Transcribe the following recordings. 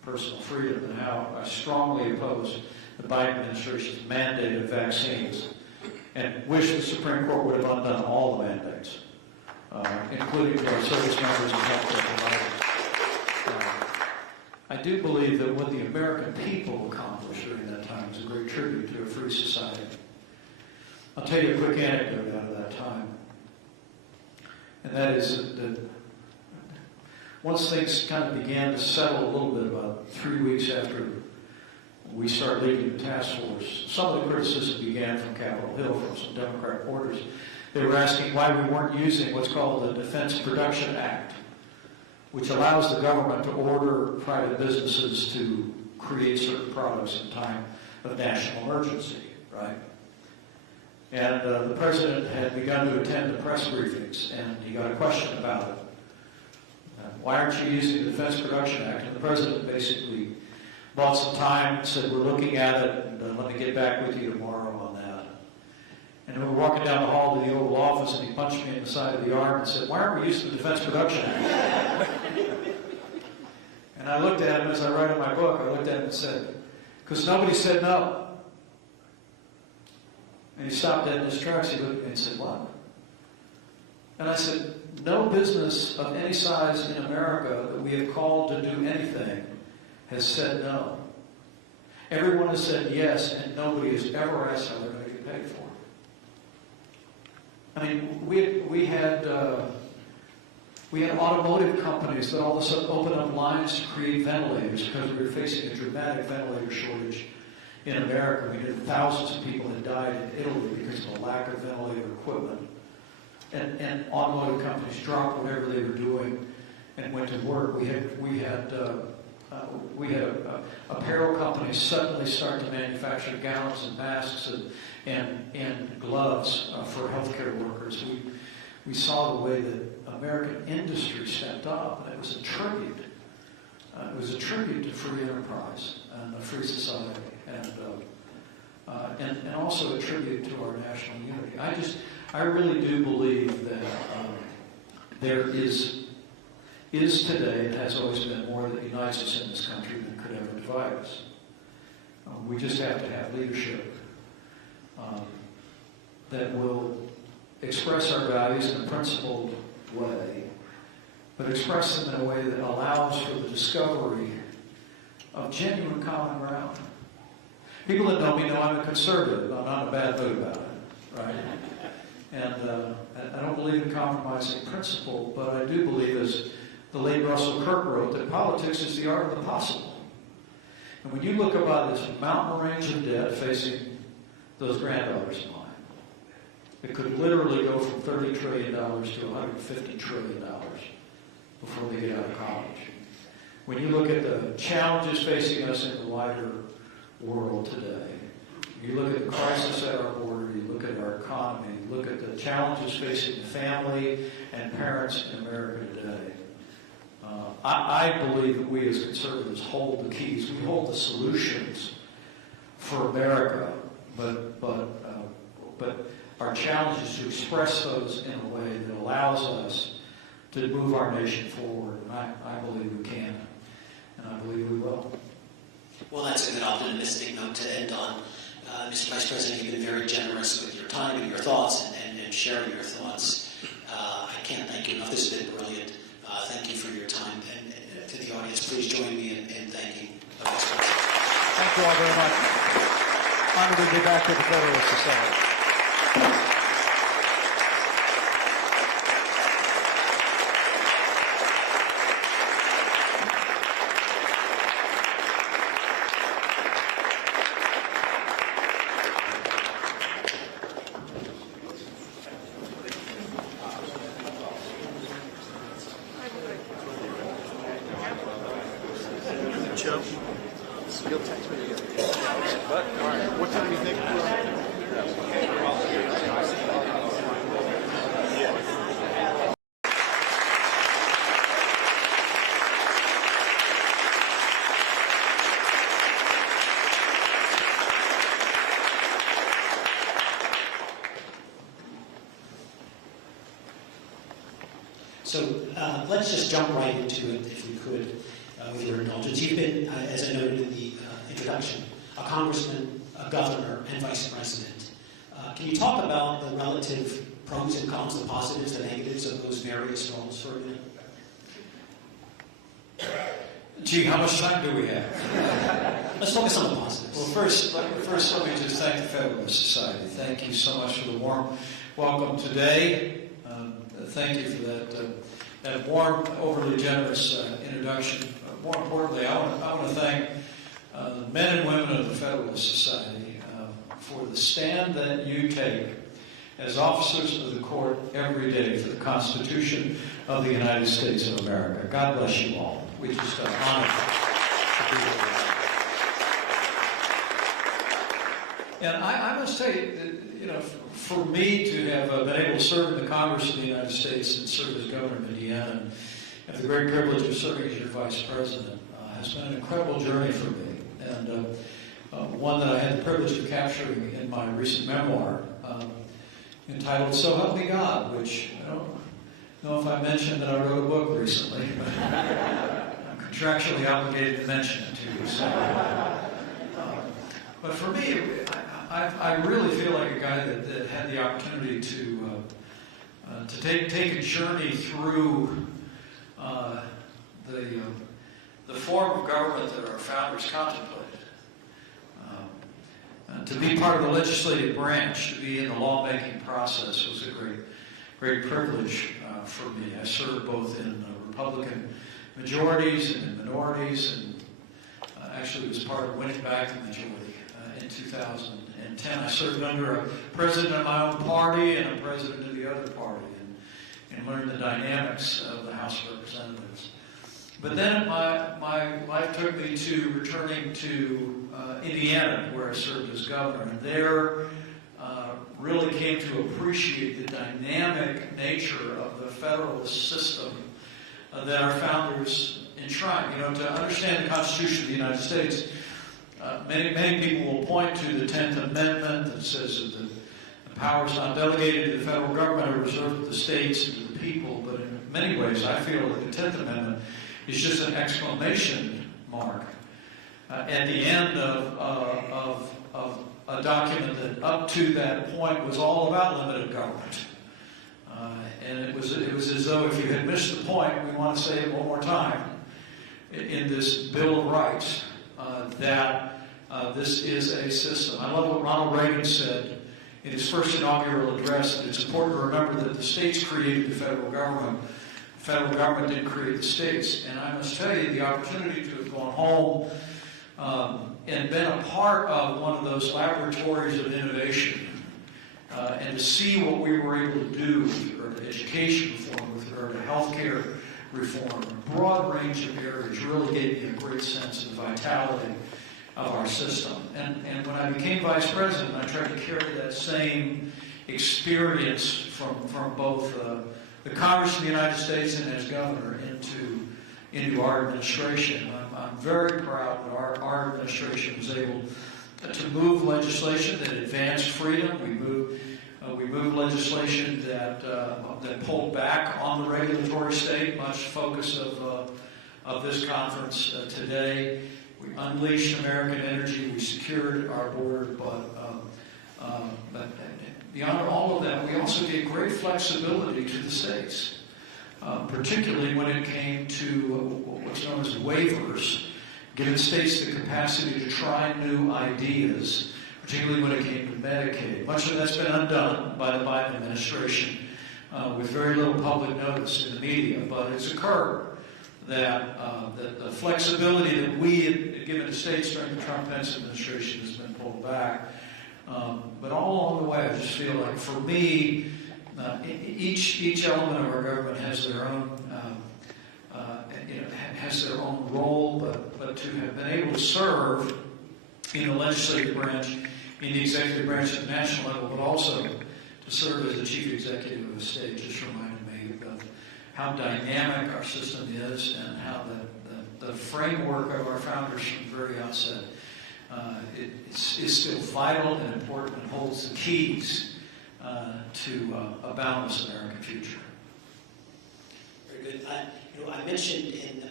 personal freedom and how I strongly oppose the Biden administration's mandate of vaccines and wish the Supreme Court would have undone all the mandates, including for our service members and healthcare providers. I do believe that what the American people accomplished during that time is a great tribute to a free society. I'll tell you a quick anecdote out of that time, and that is that once things kind of began to settle a little bit, about 3 weeks after we started leading the task force, some of the criticism began from Capitol Hill, from some Democrat reporters. They were asking why we weren't using what's called the Defense Production Act, which allows the government to order private businesses to create certain products in time of national emergency, right? And the president had begun to attend the press briefings, and he got a question about it. Why aren't you using the Defense Production Act? And the president basically bought some time and said, we're looking at it, and let me get back with you tomorrow on that. And we were walking down the hall to the Oval Office, and he punched me in the side of the arm and said, why aren't we using the Defense Production Act? And I looked at him, as I write in my book, I looked at him and said, because nobody said no. And he stopped dead in his tracks. He looked at me and said, what? And I said, no business of any size in America that we have called to do anything has said no. Everyone has said yes, and nobody has ever asked how they're going to get paid for it. I mean, we had automotive companies that all of a sudden opened up lines to create ventilators because we were facing a dramatic ventilator shortage in America. We knew thousands of people had died in Italy because of a lack of ventilator equipment. And automotive companies dropped whatever they were doing and went to work. We had apparel companies suddenly start to manufacture gowns and masks and gloves for healthcare workers. We saw the way that American industry stepped up, and it was a tribute. It was a tribute to free enterprise and a free society, and also a tribute to our national unity. I really do believe that there is today, and has always been, more that unites us in this country than could ever divide us. We just have to have leadership that will express our values in a principled way, but express them in a way that allows for the discovery of genuine common ground. People that know me know I'm a conservative. I'm not in a bad mood about it, right? And I don't believe in compromising principle, but I do believe, as the late Russell Kirk wrote, that politics is the art of the possible. And when you look about this mountain range of debt facing those granddaughters of mine, it could literally go from $30 trillion to $150 trillion before they get out of college. When you look at the challenges facing us in the wider world today, you look at the crisis at our border, you look at our economy, you look at the challenges facing the family and parents in America today, I believe that we as conservatives hold the keys. We hold the solutions for America, but our challenge is to express those in a way that allows us to move our nation forward. And I believe we can, and I believe we will. Well, that's a good optimistic note to end on. Mr. Vice President, you've been very generous with your time and your thoughts and sharing your thoughts. I can't thank you enough. This has been brilliant. Thank you for your time. And to the audience, please join me in thanking the Vice President. Thank you all very much. Honored to be back with the Federalist Society. Joe, you'll text me again. But, all right, what time do you think? So let's just jump right into it, if we could. with your indulgence. You've been, as I noted in the introduction, a congressman, a governor, and vice president. Can you talk about the relative pros and cons, the positives, the negatives of those various roles for a minute? Gee, how much time do we have? Let's focus on the positives. Well, first, let me just thank the Federalist Society. Thank you so much for the warm welcome today. Thank you for that warm, overly generous introduction. More importantly, I want to thank the men and women of the Federalist Society for the stand that you take as officers of the court every day for the Constitution of the United States of America. God bless you all. We just honored to be here. And I must tell you, that, for me to have been able to serve in the Congress of the United States and serve as governor of Indiana and have the great privilege of serving as your vice president has been an incredible journey for me. And one that I had the privilege of capturing in my recent memoir entitled So Help Me God, which I don't know if I mentioned that I wrote a book recently, but I'm contractually obligated to mention it to you. So, but for me, I really feel like a guy that had the opportunity to take a journey through the form of government that our founders contemplated. To be part of the legislative branch, to be in the lawmaking process was a great privilege for me. I served both in Republican majorities and in minorities, and actually was part of winning back the majority in 2010. I served under a president of my own party and a president of the other party, and learned the dynamics of the House of Representatives. But then my life took me to returning to Indiana, where I served as governor, and there really came to appreciate the dynamic nature of the federalist system that our founders enshrined. To understand the Constitution of the United States, many people will point to the 10th Amendment that says that the powers not delegated to the federal government are reserved to the states and to the people, but in many ways I feel that the 10th Amendment is just an exclamation mark at the end of a document that up to that point was all about limited government. And it was as though if you had missed the point, we want to say it one more time in this Bill of Rights, that this is a system. I love what Ronald Reagan said in his first inaugural address, that it's important to remember that the states created the federal government. The federal government didn't create the states. And I must tell you, the opportunity to have gone home and been a part of one of those laboratories of innovation, and to see what we were able to do with regard to education reform, with regard to healthcare reform, a broad range of areas, really gave me a great sense of the vitality of our system. And when I became vice president, I tried to carry that same experience from both the Congress of the United States and as governor into our administration. I'm very proud that our administration was able to move legislation that advanced freedom. We moved legislation that pulled back on the regulatory state, much focus of this conference today. We unleashed American energy. We secured our border, but beyond all of that, we also gave great flexibility to the states, particularly when it came to what's known as waivers, giving states the capacity to try new ideas, particularly when it came to Medicaid. Much of that's been undone by the Biden administration with very little public notice in the media, but it's occurred that the flexibility that we had given to states during the Trump-Pence administration has been pulled back. But all along the way, I just feel like, for me, each element of our government has their own role, but to have been able to serve in the legislative branch, in the executive branch at the national level, but also to serve as the chief executive of a state just reminded me of how dynamic our system is and how the framework of our founders from the very outset is still vital and important and holds the keys to a boundless American future. Very good. I mentioned in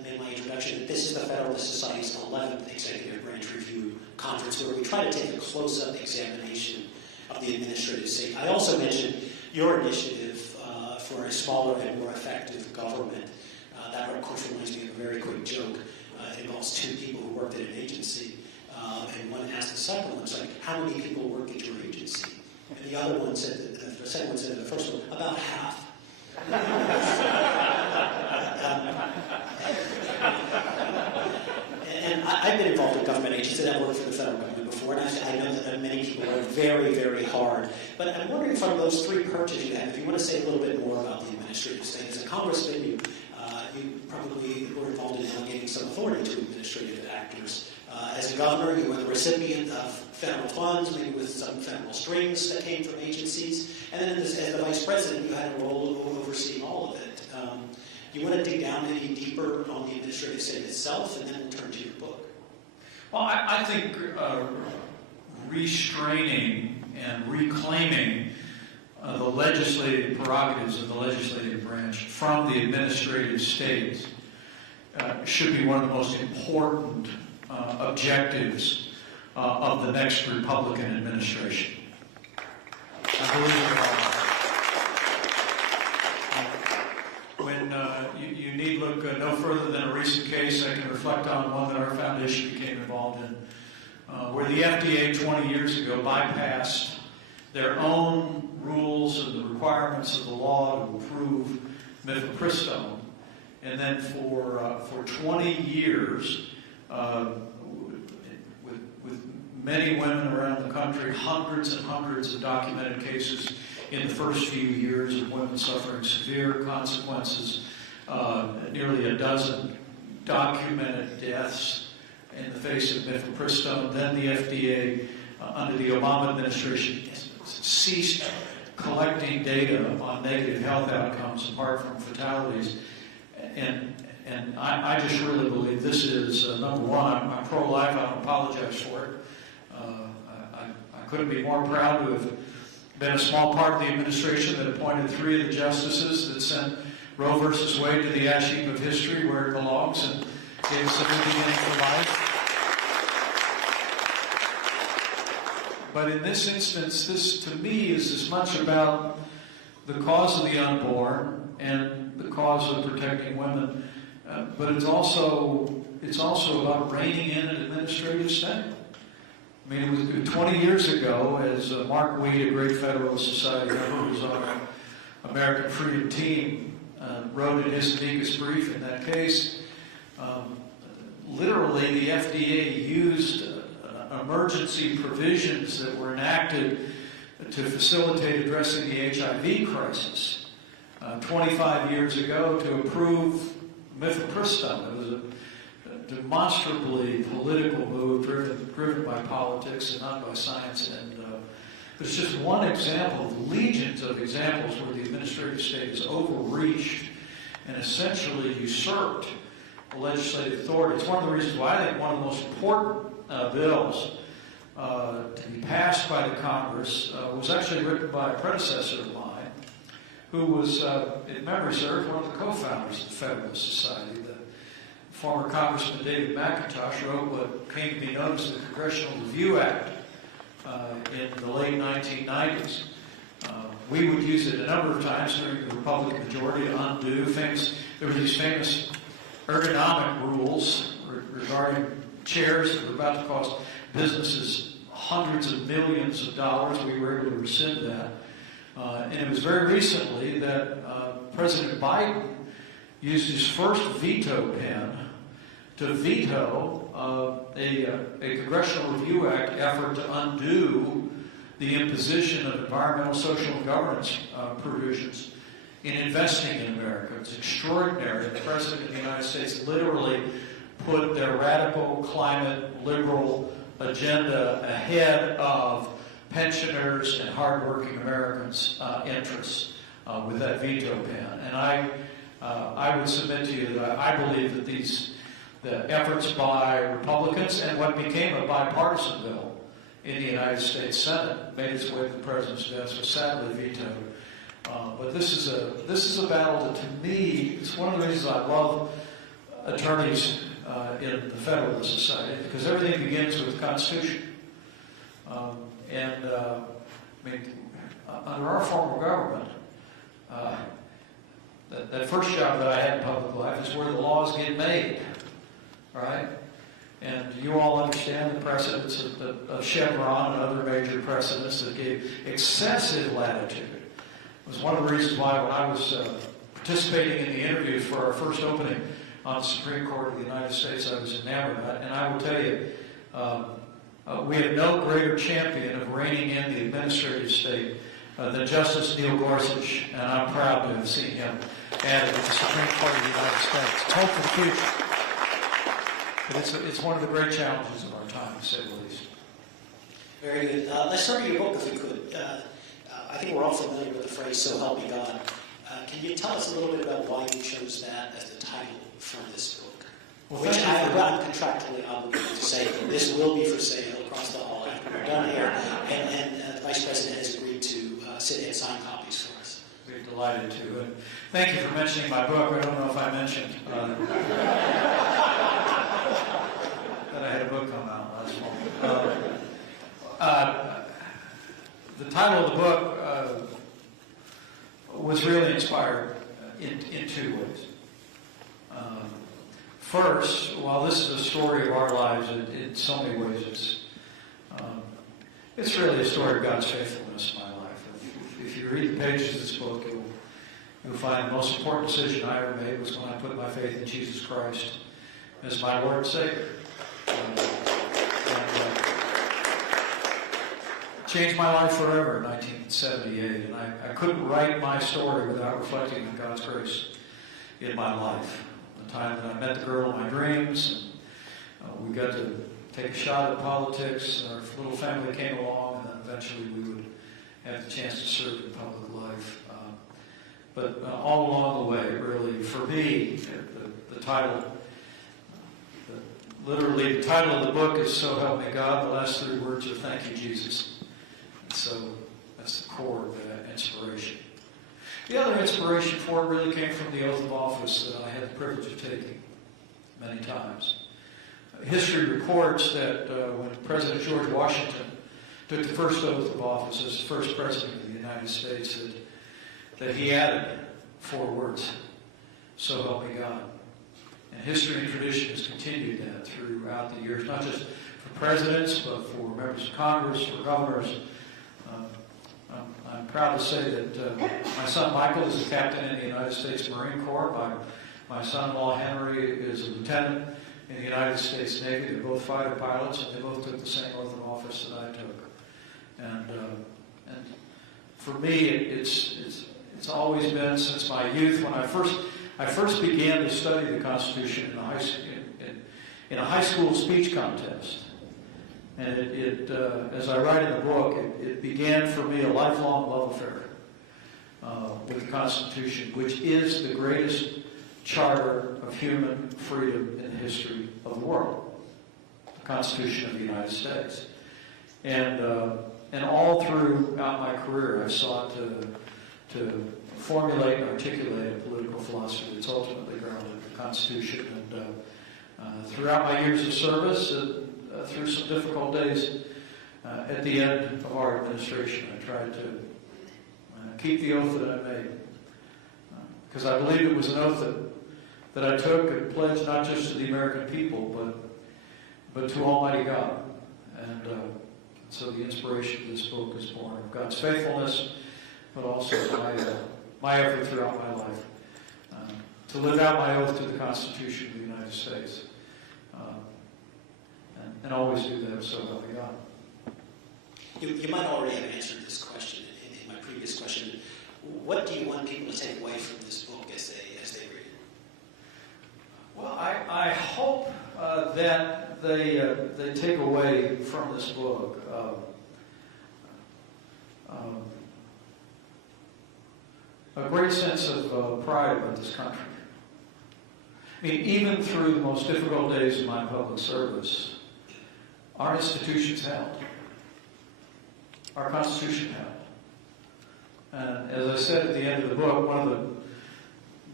in my introduction that this is the Federalist Society's 11th Executive Branch Review Conference, where we try to take a close-up examination of the administrative state. I also mentioned your initiative for a smaller and more effective government. That, of course, reminds me of a very quick joke. It involves two people who worked at an agency, and one asked the second one, it's like, how many people work at your agency? And the other one said, the second one said to the first one, about half. And I've been involved in government agencies, and I've worked for the federal government before, and I know that many people work very, very hard. But I'm wondering, from those three perches you have, if you want to say a little bit more about the administrative state. As a congressman, you probably were involved in delegating some authority to administrative actors. As a governor, you were the recipient of federal funds, maybe with some federal strings that came from agencies. And then as the vice president, you had a role of overseeing all of it. You want to dig down any deeper on the administrative state itself, and then we'll turn to your book. Well, I think restraining and reclaiming the legislative prerogatives of the legislative branch from the administrative state should be one of the most important objectives of the next Republican administration. I believe when you need look no further than a recent case, I can reflect on one that our foundation became involved in, where the FDA 20 years ago bypassed their own rules and the requirements of the law to approve mifepristone, and then for 20 years, with many women around the country, hundreds and hundreds of documented cases in the first few years of women suffering severe consequences, nearly a dozen documented deaths in the face of mifepristone. Then the FDA, under the Obama administration, ceased collecting data on negative health outcomes apart from fatalities. And I just really believe this is, number one, I'm pro-life, I don't apologize for it. I couldn't be more proud to have been a small part of the administration that appointed 3 of the justices that sent Roe versus Wade to the ash heap of history where it belongs and gave us a new beginning for life. But in this instance, this to me is as much about the cause of the unborn and the cause of protecting women, but it's also about reining in an administrative state. I mean, it was 20 years ago, as Mark Weed, a great Federalist Society member who was on our American Freedom team, wrote in his amicus brief in that case, literally the FDA used emergency provisions that were enacted to facilitate addressing the HIV crisis 25 years ago to approve mifepristone. It was a demonstrably political move driven by politics and not by science. And there's just one example of legions of examples where the administrative state has overreached and essentially usurped the legislative authority. It's one of the reasons why I think one of the most important bills to be passed by the Congress was actually written by a predecessor of mine, who was, in memory serves, one of the co-founders of the Federalist Society. The former Congressman David McIntosh wrote what came to be known as the Congressional Review Act in the late 1990s. We would use it a number of times during the Republican majority to undo things. There were these famous ergonomic rules regarding chairs that were about to cost businesses hundreds of millions of dollars. We were able to rescind that. And it was very recently that President Biden used his first veto pen to veto a Congressional Review Act effort to undo the imposition of environmental, social, and governance provisions in investing in America. It's extraordinary. The President of the United States literally put their radical climate liberal agenda ahead of pensioners and hardworking Americans' interests with that veto pen. And I would submit to you that I believe that the efforts by Republicans and what became a bipartisan bill in the United States Senate made its way to the President's desk, was sadly vetoed. But this is a battle that, to me, it's one of the reasons I love attorneys in the Federalist Society, because everything begins with the Constitution. I mean, under our form of government, that first job that I had in public life is where the laws get made, right? And you all understand the precedents of Chevron and other major precedents that gave excessive latitude. It was one of the reasons why when I was participating in the interviews for our first opening on the Supreme Court of the United States, I was enamored. And I will tell you, we have no greater champion of reining in the administrative state than Justice Neil Gorsuch, and I'm proud to have seen him added to the Supreme Court of the United States. It's hope for the future. But it's one of the great challenges of our time, to say the least. Very good. Let's start with your book, if we could. I think we're all familiar with the phrase, "So help me God." Can you tell us a little bit about why you chose that as the title for this book? Well, which I'm contractually obligated to say that this will be for sale across the hall after we're done here, and the Vice President has agreed to sit and sign copies for us. We're delighted to. And thank you for mentioning my book. I don't know if I mentioned that I had a book come out last fall. The title of the book was really inspired in two ways. First, while this is a story of our lives, in so many ways it's really a story of God's faithfulness in my life. If you read the pages of this book, you'll find the most important decision I ever made was when I put my faith in Jesus Christ as my Lord and Savior. Changed my life forever in 1978, and I couldn't write my story without reflecting on God's grace in my life. The time that I met the girl of my dreams, and we got to take a shot at politics, and our little family came along, and then eventually we would have the chance to serve in public life. But all along the way, really, for me, the title, literally the title of the book is "So Help Me God." The last three words are "Thank you, Jesus." So that's the core of that inspiration. The other inspiration for it really came from the oath of office that I had the privilege of taking many times. History records that when President George Washington took the first oath of office as the first president of the United States, that he added 4 words, "So help me God." And history and tradition has continued that throughout the years, not just for presidents, but for members of Congress, for governors. I'm proud to say that my son Michael is a captain in the United States Marine Corps. My son-in-law Henry is a lieutenant in the United States Navy. They're both fighter pilots, and they both took the same oath of office that I took. And for me, it's always been since my youth. When I first began to study the Constitution in a high school speech contest. And as I write in the book, it began for me a lifelong love affair with the Constitution, which is the greatest charter of human freedom in the history of the world, the Constitution of the United States. And all throughout my career, I've sought to formulate and articulate a political philosophy that's ultimately grounded in the Constitution. And throughout my years of service, through some difficult days at the end of our administration, I tried to keep the oath that I made. Because I believe it was an oath that I took and pledged not just to the American people, but to Almighty God. And so the inspiration of this book is born of God's faithfulness, but also my effort throughout my life to live out my oath to the Constitution of the United States. And always do that, so help me God. You might already have answered this question in my previous question. What do you want people to take away from this book as they read it? Well, I hope that they take away from this book a great sense of pride about this country. I mean, even through the most difficult days of my public service, our institutions held. Our Constitution held. And as I said at the end of the book, one of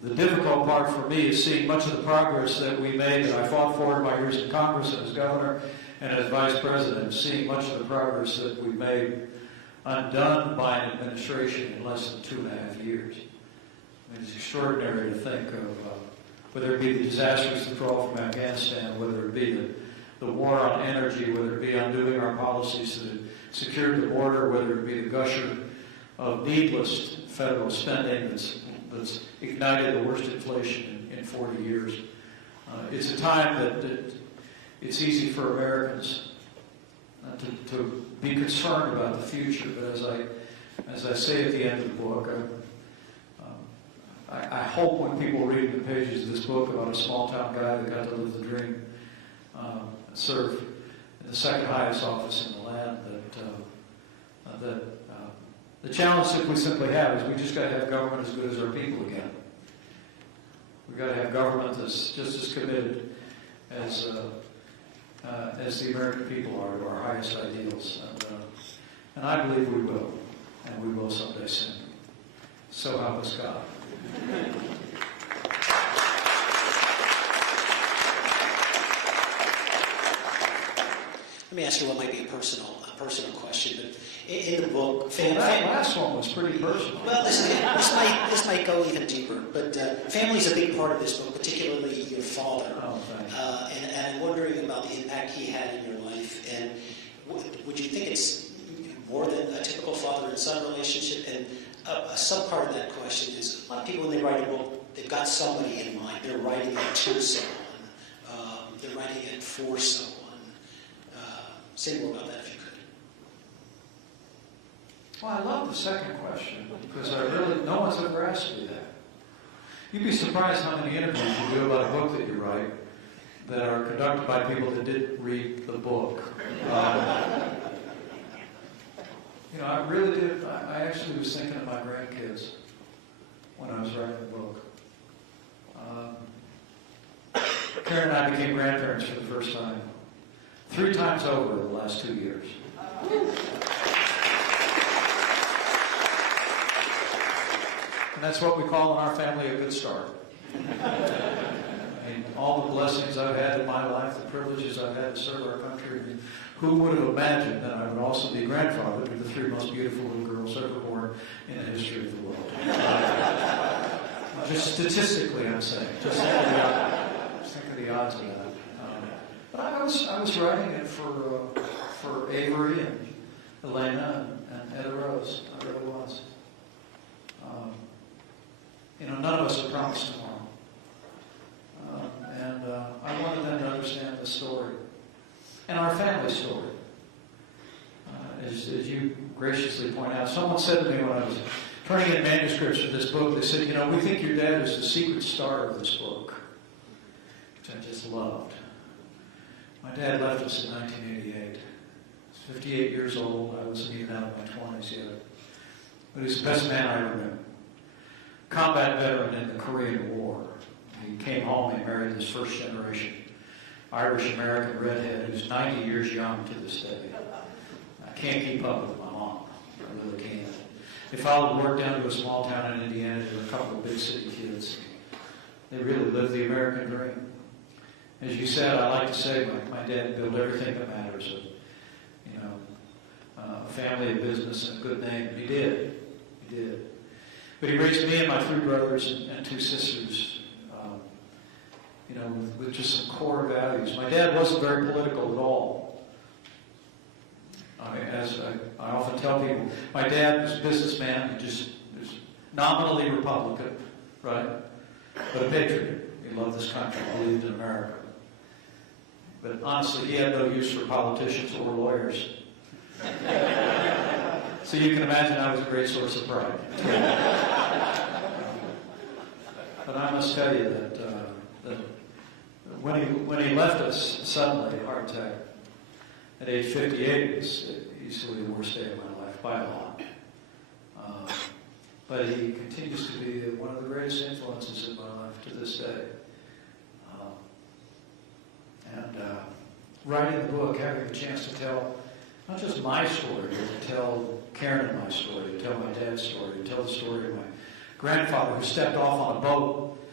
The difficult part for me is seeing much of the progress that we made, that I fought for in my years in Congress and as governor and as vice president, seeing much of the progress that we made undone by an administration in less than 2.5 years. I mean, it's extraordinary to think of whether it be the disastrous withdrawal from Afghanistan, whether it be the war on energy, whether it be undoing our policies that secured the border, whether it be the gusher of needless federal spending that's ignited the worst inflation in 40 years. It's a time that it's easy for Americans to be concerned about the future, but as I say at the end of the book, I hope when people read the pages of this book about a small-town guy that got to live the dream, serve in the second highest office in the land, that the challenge that we simply have is we just got to have government as good as our people again. We've got to have government that's just as committed as the American people are to our highest ideals. And I believe we will, and we will someday soon. So help us God. Let me ask you what might be a personal question, but in the book, That last one was pretty personal. Well, this might go even deeper, but family is a big part of this book, particularly your father. Oh, thanks. And I'm wondering about the impact he had in your life, and would you think it's more than a typical father and son relationship? And a sub-part of that question is, a lot of people when they write a book, they've got somebody in mind. They're writing it to someone. They're writing it for someone. Say more about that if you could. Well, I love the second question because no one's ever asked me that. You'd be surprised how many interviews you do about a book that you write that are conducted by people that didn't read the book. I really did. I actually was thinking of my grandkids when I was writing the book. Karen and I became grandparents for the first time 3 times over in the last 2 years. And that's what we call in our family a good start. I mean, all the blessings I've had in my life, the privileges I've had to serve our country. I mean, who would have imagined that I would also be grandfather to the 3 most beautiful little girls ever born in the history of the world? Just statistically, I'm saying. Just think of the odds of that. But I was writing it for Avery and Elena and Etta Rose. I really was. None of us are promised tomorrow. And I wanted them to understand the story. And our family story. As you graciously point out, someone said to me when I was turning in manuscripts for this book, they said, we think your dad is the secret star of this book, which I just loved. My dad left us in 1988. I was 58 years old. I wasn't even out of my 20s yet. But he was the best man I ever knew. Combat veteran in the Korean War. He came home and married this first generation Irish-American redhead who's 90 years young to this day. I can't keep up with my mom. I really can't. They followed work down to a small town in Indiana. There were a couple of big city kids. They really lived the American dream. As you said, I like to say my dad built everything that matters. A family, a business, and a good name. He did. He did. But he raised me and my 3 brothers and 2 sisters, with just some core values. My dad wasn't very political at all. As I often tell people, my dad was a businessman. He just was nominally Republican, right? But a patriot. He loved this country, believed in America. But honestly, he had no use for politicians or lawyers. So you can imagine I was a great source of pride. But I must tell you that when he left us suddenly, a heart attack, at age 58 was easily the worst day of my life by a lot. But he continues to be one of the greatest influences in my life to this day. Writing the book, having the chance to tell not just my story, but to tell Karen and my story, to tell my dad's story, to tell the story of my grandfather who stepped off on a boat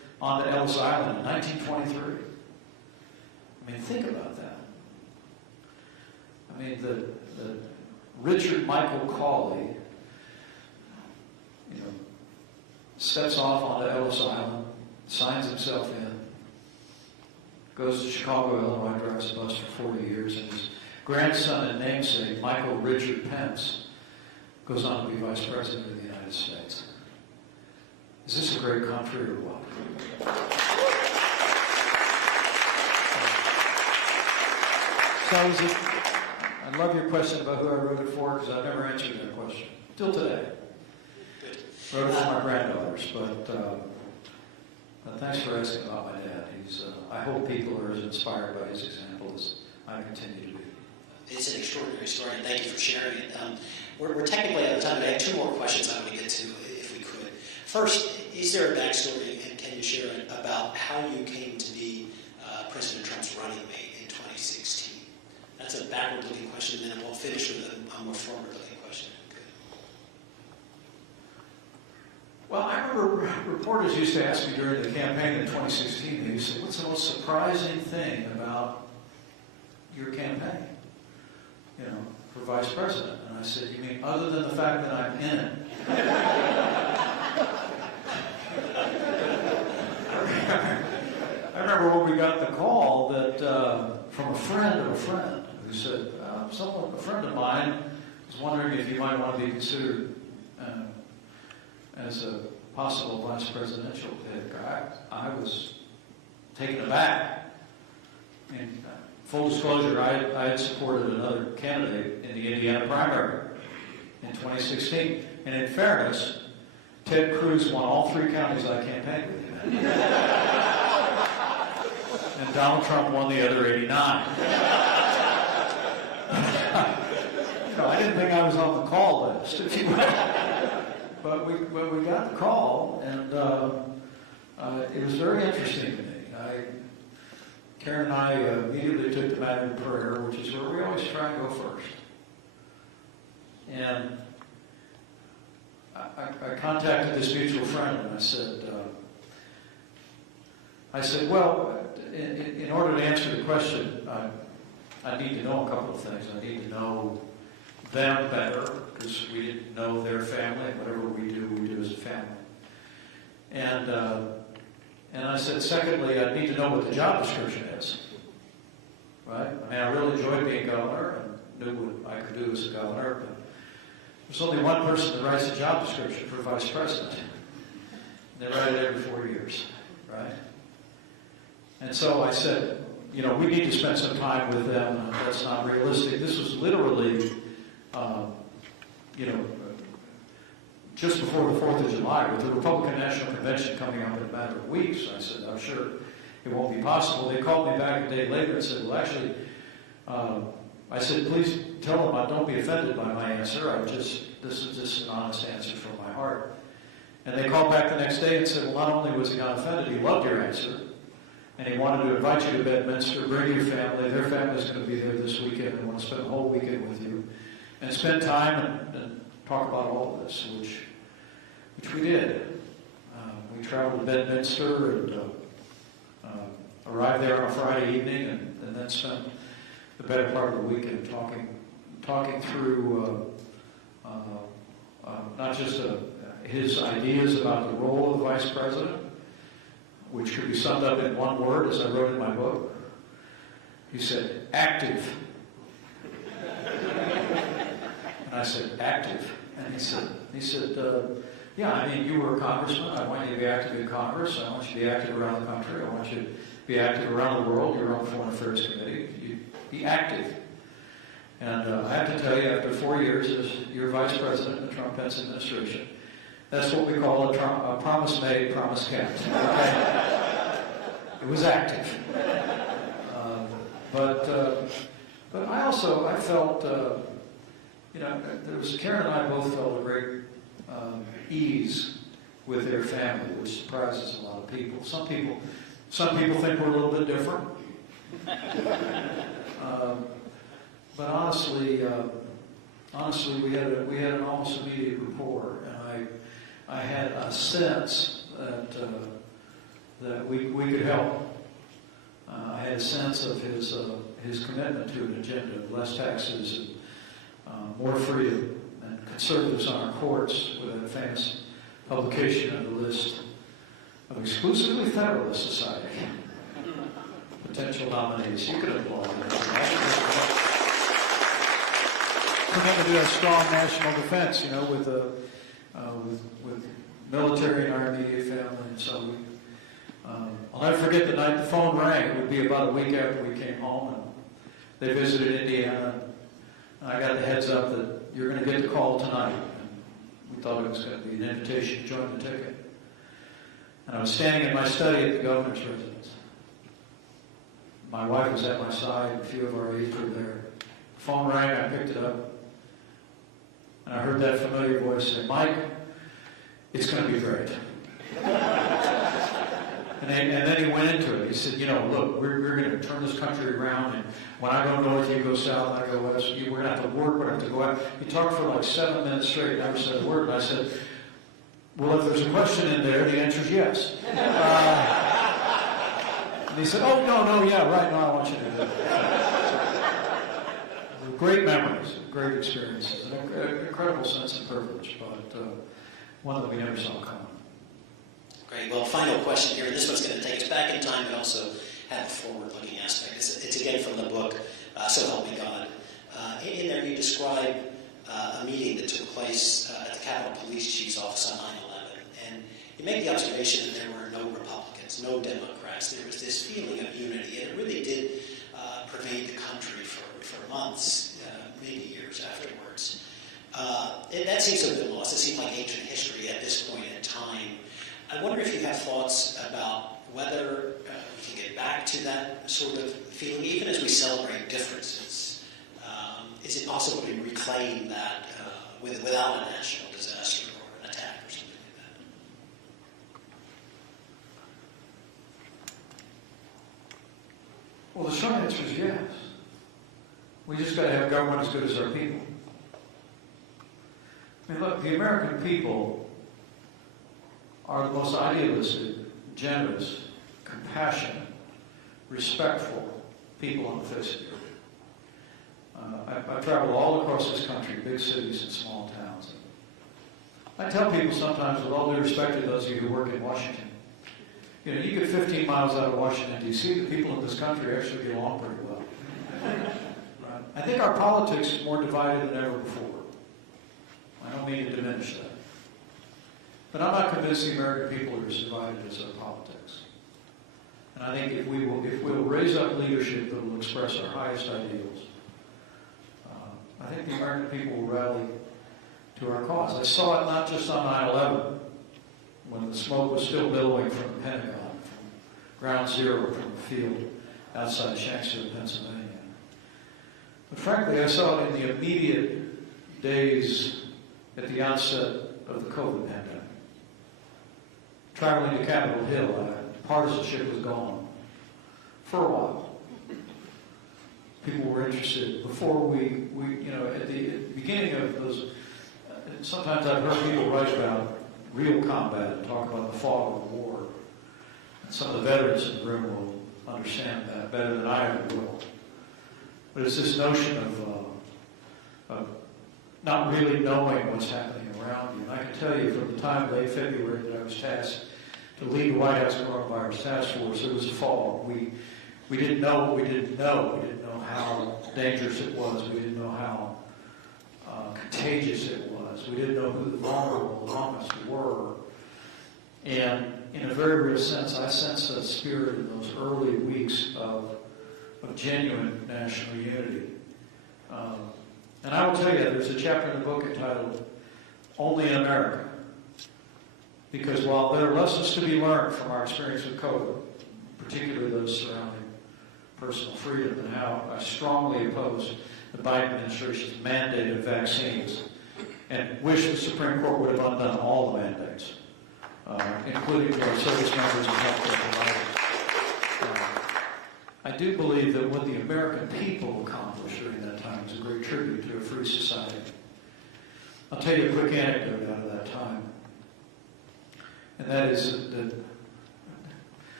onto Ellis Island in 1923. I mean, think about that. I mean, the Richard Michael Cawley, steps off onto Ellis Island, signs himself in, goes to Chicago, Illinois, drives a bus for 40 years, and his grandson and namesake, Michael Richard Pence, goes on to be Vice President of the United States. Is this a great country or what? So I love your question about who I wrote it for, because I've never answered that question, till today. Wrote it for my granddaughters, but thanks for asking about my dad. I hope people are as inspired by his example as I continue to be. It's an extraordinary story, and thank you for sharing it. We're technically out of time, but I have two more questions I want to get to, if we could. First, is there a backstory, and can you share it, about how you came to be President Trump's running mate in 2016? That's a backward-looking question, and then we'll finish with a more forward-looking question. Well, I remember reporters used to ask me during the campaign in 2016, they used to say, what's the most surprising thing about your campaign, for vice president? And I said, you mean other than the fact that I'm in it? I remember when we got the call that from a friend of a friend who said, a friend of mine was wondering if you might want to be considered as a possible vice presidential pick. I was taken aback. I mean, full disclosure, I had supported another candidate in the Indiana primary in 2016. And in fairness, Ted Cruz won all 3 counties I campaigned with him in. And Donald Trump won the other 89. I didn't think I was on the call list, if you will. But we got the call, and it was very interesting to me. Karen and I immediately took the matter to prayer, which is where we always try and go first. And I contacted this mutual friend, and I said, well, in order to answer the question, I need to know a couple of things. I need to know them better, because we didn't know their family, and whatever we do as a family. And I said, secondly, I need to know what the job description is. Right? I mean, I really enjoyed being governor and knew what I could do as a governor, but there's only one person that writes a job description for vice president. And they write it every 4 years, right? And so I said, we need to spend some time with them. That's not realistic. This was literally just before the 4th of July, with the Republican National Convention coming up in a matter of weeks. I said, I'm sure it won't be possible. They called me back a day later and said, well, actually, I said, please tell them don't be offended by my answer. This is just an honest answer from my heart. And they called back the next day and said, well, not only was he not offended, he loved your answer. And he wanted to invite you to Bedminster, bring your family. Their family's going to be there this weekend. They want to spend the whole weekend with you. And spend time and talk about all of this, which we did. We traveled to Bedminster and arrived there on a Friday evening, and then spent the better part of the weekend talking through not just his ideas about the role of the vice president, which could be summed up in one word, as I wrote in my book. He said, active. And I said, active? And he said, yeah, I mean, you were a congressman. I want you to be active in Congress. I want you to be active around the country. I want you to be active around the world. You're on the Foreign Affairs Committee. You be active. And I have to tell you, after 4 years as your vice president in the Trump-Pence administration, that's what we call a promise made, promise kept. Okay? It was active. But I felt, Karen and I both felt a great ease with their family, which surprises a lot of people. Some people think we're a little bit different. But honestly, we had an almost immediate rapport, and I had a sense that that we could help. I had a sense of his commitment to an agenda of less taxes and more freedom, and conservatives on our courts with that famous publication of the list of exclusively Federalist Society potential nominees. You could applaud that. Commitment to a strong national defense, with military in our immediate family, and so I'll never forget the night the phone rang. It would be about a week after we came home, and they visited Indiana, and I got the heads up that you're going to get the call tonight. And we thought it was going to be an invitation to join the ticket. And I was standing in my study at the governor's residence. My wife was at my side, a few of our aides were there. The phone rang, I picked it up, and I heard that familiar voice say, "Mike, it's going to be great." And then he went into it. He said, look, we're going to turn this country around, and when I go north, you go south, and I go west. We're going to have to work, we're going to have to go out. He talked for like 7 minutes straight, never said a word, and I said, well, if there's a question in there, the answer is yes. And he said, oh, no, yeah, right, no, I want you to do that. Great memories, great experiences, an incredible sense of privilege, but one that we never saw coming. Great. Well, final question here. This one's going to take us back in time, but also have a forward-looking aspect. It's again from the book, So Help Me God. In there, you describe a meeting that took place at the Capitol Police Chief's office on 9/11, and you make the observation that there were no Republicans, no Democrats. There was this feeling of unity, and it really did pervade the country for months, maybe years afterwards. That seems to have been lost. It seems like ancient history at this point in time. I wonder if you have thoughts about whether we can get back to that sort of feeling, even as we celebrate differences. Is it possible to reclaim that without a national disaster or an attack or something like that? Well, the short answer is yes. We just got to have government as good as our people. I mean, look, the American people are the most idealistic, generous, compassionate, respectful people on the face of the earth. I travel all across this country, big cities and small towns. I tell people sometimes, with all due respect to those of you who work in Washington, you get 15 miles out of Washington, D.C., the people in this country actually get along pretty well. Right? I think our politics is more divided than ever before. I don't mean to diminish that. But I'm not convinced the American people are as divided as our politics. And I think if we'll raise up leadership that will express our highest ideals, I think the American people will rally to our cause. I saw it not just on 9/11, when the smoke was still billowing from the Pentagon, from ground zero, from the field outside Shanksville, Pennsylvania. But frankly, I saw it in the immediate days at the onset of the COVID pandemic. Traveling to Capitol Hill, partisanship was gone for a while. People were interested. Before we at the beginning of those, sometimes I've heard people write about real combat and talk about the fog of war. And some of the veterans in the room will understand that better than I ever will. But it's this notion of not really knowing what's happening around you. And I can tell you from the time late February that I was tasked to lead the White House Coronavirus Task Force, it was a fog. We didn't know what we didn't know. We didn't know how dangerous it was. We didn't know how contagious it was. We didn't know who the vulnerable among us were. And in a very real sense, I sensed a spirit in those early weeks of genuine national unity. And I will tell you, there's a chapter in the book entitled Only in America. Because while there are lessons to be learned from our experience with COVID, particularly those surrounding personal freedom and how I strongly oppose the Biden administration's mandate of vaccines and wish the Supreme Court would have undone all the mandates, including for our service members and healthcare providers. I do believe that what the American people accomplished during that time is a great tribute to a free society. I'll tell you a quick anecdote out of that time. And that is that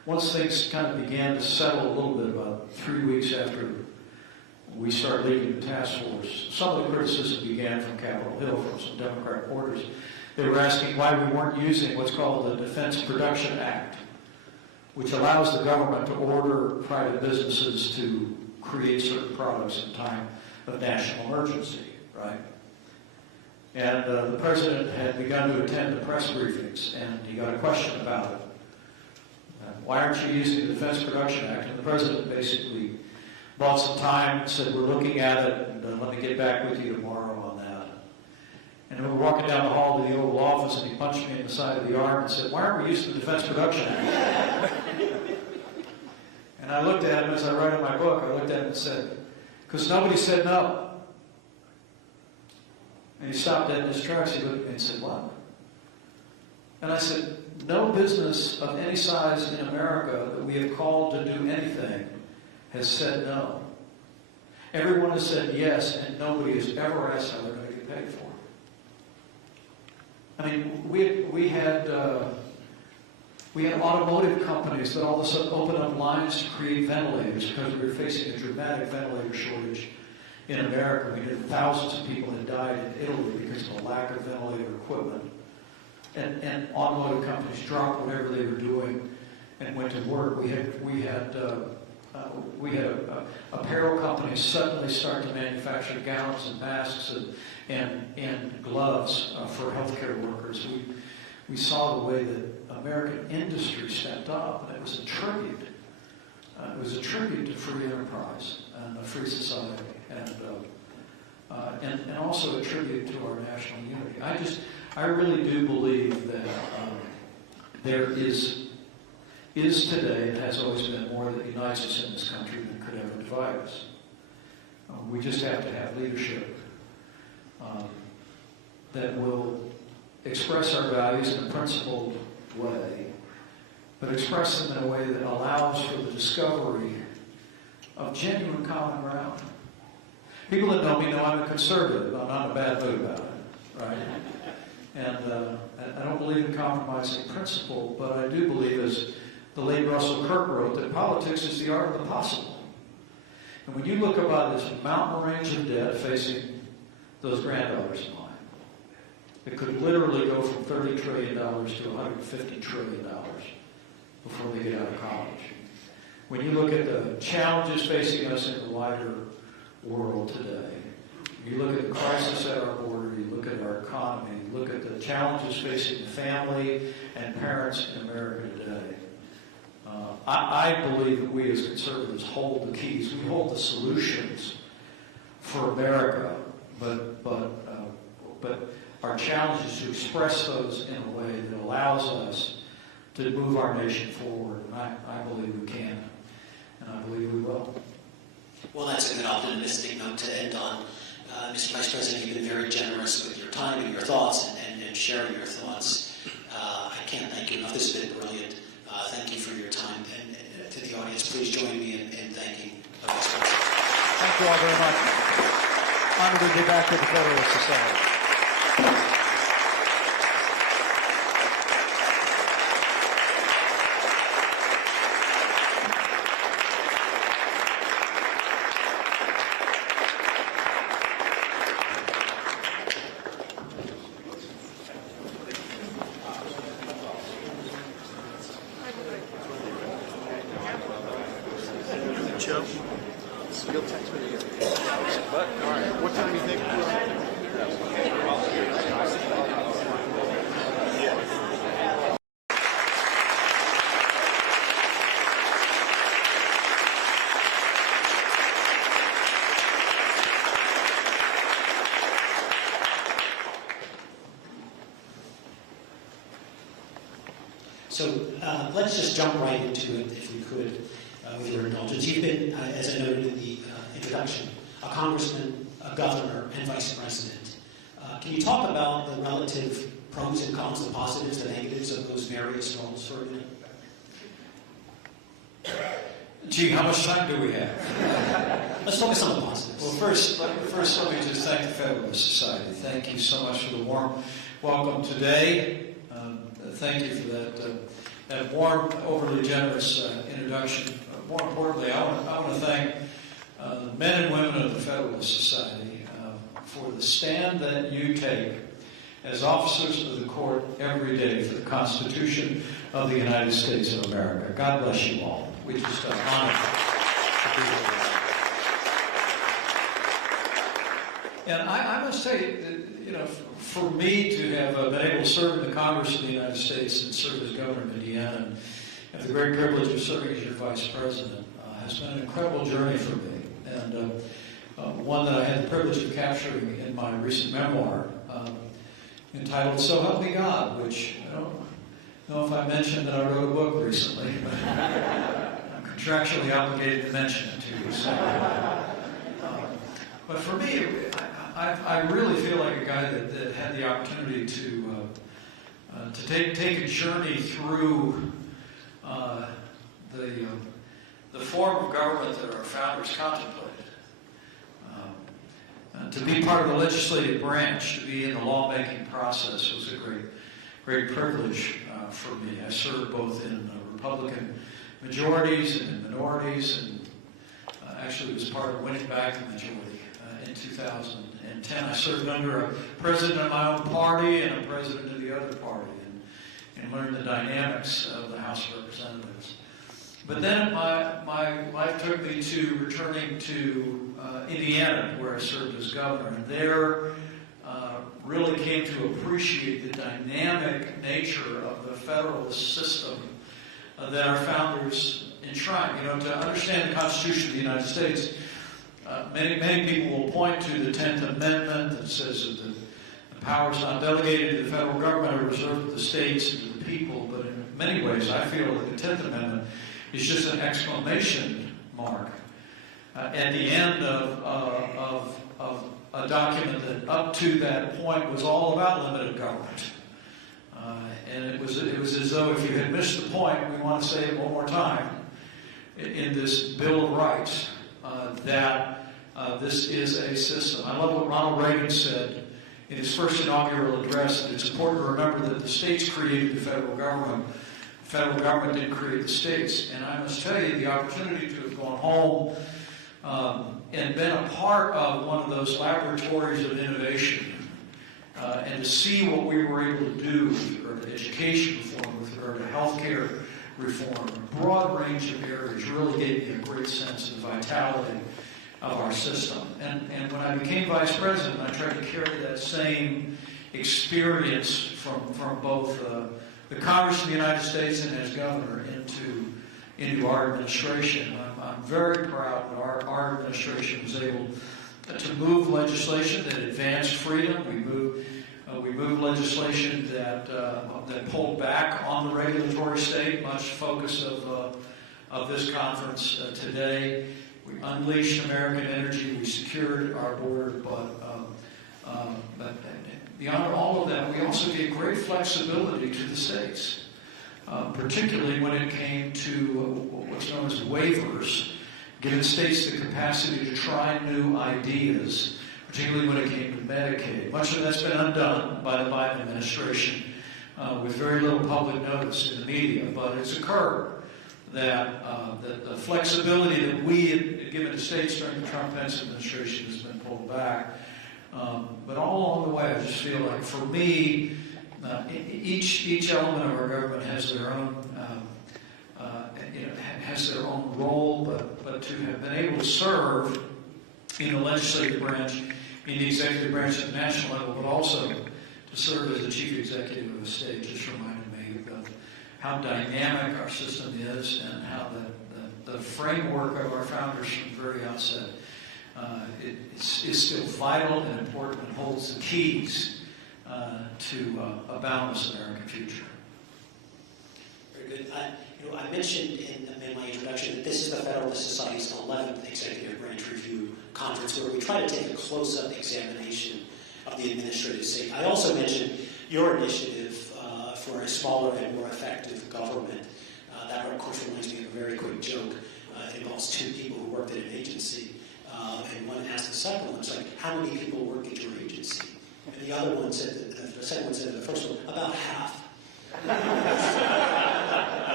once things kind of began to settle a little bit, about 3 weeks after we started leading the task force, some of the criticism began from Capitol Hill, from some Democrat reporters. They were asking why we weren't using what's called the Defense Production Act, which allows the government to order private businesses to create certain products in time of national emergency, right? And the president had begun to attend the press briefings, and he got a question about it. Why aren't you using the Defense Production Act? And the president basically bought some time and said, we're looking at it, and let me get back with you tomorrow on that. And we were walking down the hall to the Oval Office, and he punched me in the side of the arm and said, why aren't we using the Defense Production Act? And I looked at him, as I write in my book, I looked at him and said, because nobody said no. And he stopped dead in his tracks. He looked at me and said, what? And I said, no business of any size in America that we have called to do anything has said no. Everyone has said yes, and nobody has ever asked how they're going to get paid for it. I mean, we had automotive companies that all of a sudden opened up lines to create ventilators because we were facing a dramatic ventilator shortage in America. We had thousands of people that died in Italy because of a lack of ventilator equipment. And automotive companies dropped whatever they were doing and went to work. We had apparel companies suddenly start to manufacture gowns and masks and gloves for healthcare workers. We saw the way that American industry stepped up, and it was a tribute. It was a tribute to free enterprise and a free society, and also a tribute to our national unity. I really do believe that there is today, and has always been, more that unites us in this country than could ever divide us. We just have to have leadership that will express our values in a principled way, but express them in a way that allows for the discovery of genuine common ground. People that know me know I'm a conservative. I'm not in a bad mood about it, right? And I don't believe in compromising principle, but I do believe, as the late Russell Kirk wrote, that politics is the art of the possible. And when you look about this mountain range of debt facing those granddaughters of mine, it could literally go from $30 trillion to $150 trillion before they get out of college. When you look at the challenges facing us in the wider world today, you look at the crisis at our border, you look at our economy, you look at the challenges facing family and parents in America today, I believe that we as conservatives hold the keys. We hold the solutions for America, but our challenge is to express those in a way that allows us to move our nation forward. And I believe we can, and I believe we will. Well, that's a good optimistic note to end on. Mr. Vice President, you've been very generous with your time and your thoughts and sharing your thoughts. I can't thank you enough. This has been brilliant. Thank you for your time. And to the audience, please join me in thanking the Vice President. Thank you all very much. Honored to be back with the Federalist Society. Joe, you'll text me again. But, all right, what time do you think? So let's just jump right into it, if we could, with your indulgence. You've been, as I noted in the introduction, a congressman, a governor, and vice president. Can you talk about the relative pros and cons, the positives, the negatives of those various roles for a minute? Gee, how much time do we have? Let's focus on the positives. Well, first, let me just thank the Federalist Society. Thank you so much for the warm welcome today. Thank you for that warm, overly generous introduction. More importantly, I want to thank the men and women of the Federalist Society for the stand that you take as officers of the court every day for the Constitution of the United States of America. God bless you all. We just honor to be with you. And I must say that, you know, for me to have been able to serve in the Congress of the United States and serve as governor of Indiana and have the great privilege of serving as your vice president has been an incredible journey for me, and one that I had the privilege of capturing in my recent memoir entitled So Help Me God, which I don't know if I mentioned that I wrote a book recently, but I'm contractually obligated to mention it to you. So, but for me, I really feel like a guy that had the opportunity to take a journey through the form of government that our founders contemplated. To be part of the legislative branch, to be in the lawmaking process was a great privilege for me. I served both in Republican majorities and in minorities, and actually was part of winning back the majority in 2010. I served under a president of my own party and a president of the other party, and learned the dynamics of the House of Representatives. But then my life took me to returning to Indiana, where I served as governor, and there really came to appreciate the dynamic nature of the federalist system that our founders enshrined. You know, to understand the Constitution of the United States, many people will point to the 10th Amendment that says that the powers not delegated to the federal government are reserved to the states and to the people, but in many ways I feel that the 10th Amendment is just an exclamation mark at the end of a document that up to that point was all about limited government. And it was as though if you had missed the point, we want to say it one more time, in this Bill of Rights, that this is a system. I love what Ronald Reagan said in his first inaugural address, that it's important to remember that the states created the federal government. The federal government didn't create the states. And I must tell you, the opportunity to have gone home and been a part of one of those laboratories of innovation, and to see what we were able to do with regard to education reform, with regard to healthcare reform, a broad range of areas, really gave me a great sense of the vitality of our system. And when I became vice president, I tried to carry that same experience from both the Congress of the United States and as governor into our administration. I'm very proud that our administration was able to move legislation that advanced freedom. We moved legislation that pulled back on the regulatory state, much focus of this conference today. We unleashed American energy. We secured our border, but beyond all of that, we also gave great flexibility to the states, particularly when it came to what's known as waivers, giving states the capacity to try new ideas, particularly when it came to Medicaid. Much of that's been undone by the Biden administration with very little public notice in the media, but it's occurred that the flexibility that we had given to states during the Trump-Pence administration has been pulled back. But all along the way, I just feel like, for me, each element of our government has their own role, but to have been able to serve in the legislative branch, in the executive branch at the national level, but also to serve as the chief executive of a state just reminded me of how dynamic our system is and how the framework of our founders from the very outset is still vital and important and holds the keys to a boundless American future. Very good. I mentioned in my introduction that this is the Federalist Society's 11th Executive Branch Review Conference, where we try to take a close-up examination of the administrative state. I also mentioned your initiative for a smaller and more effective government. That, of course, reminds me of a very quick joke. It involves two people who worked at an agency, and one asked the second one, it's like, how many people work at your agency? And the other one said, the second one said to the first one, about half.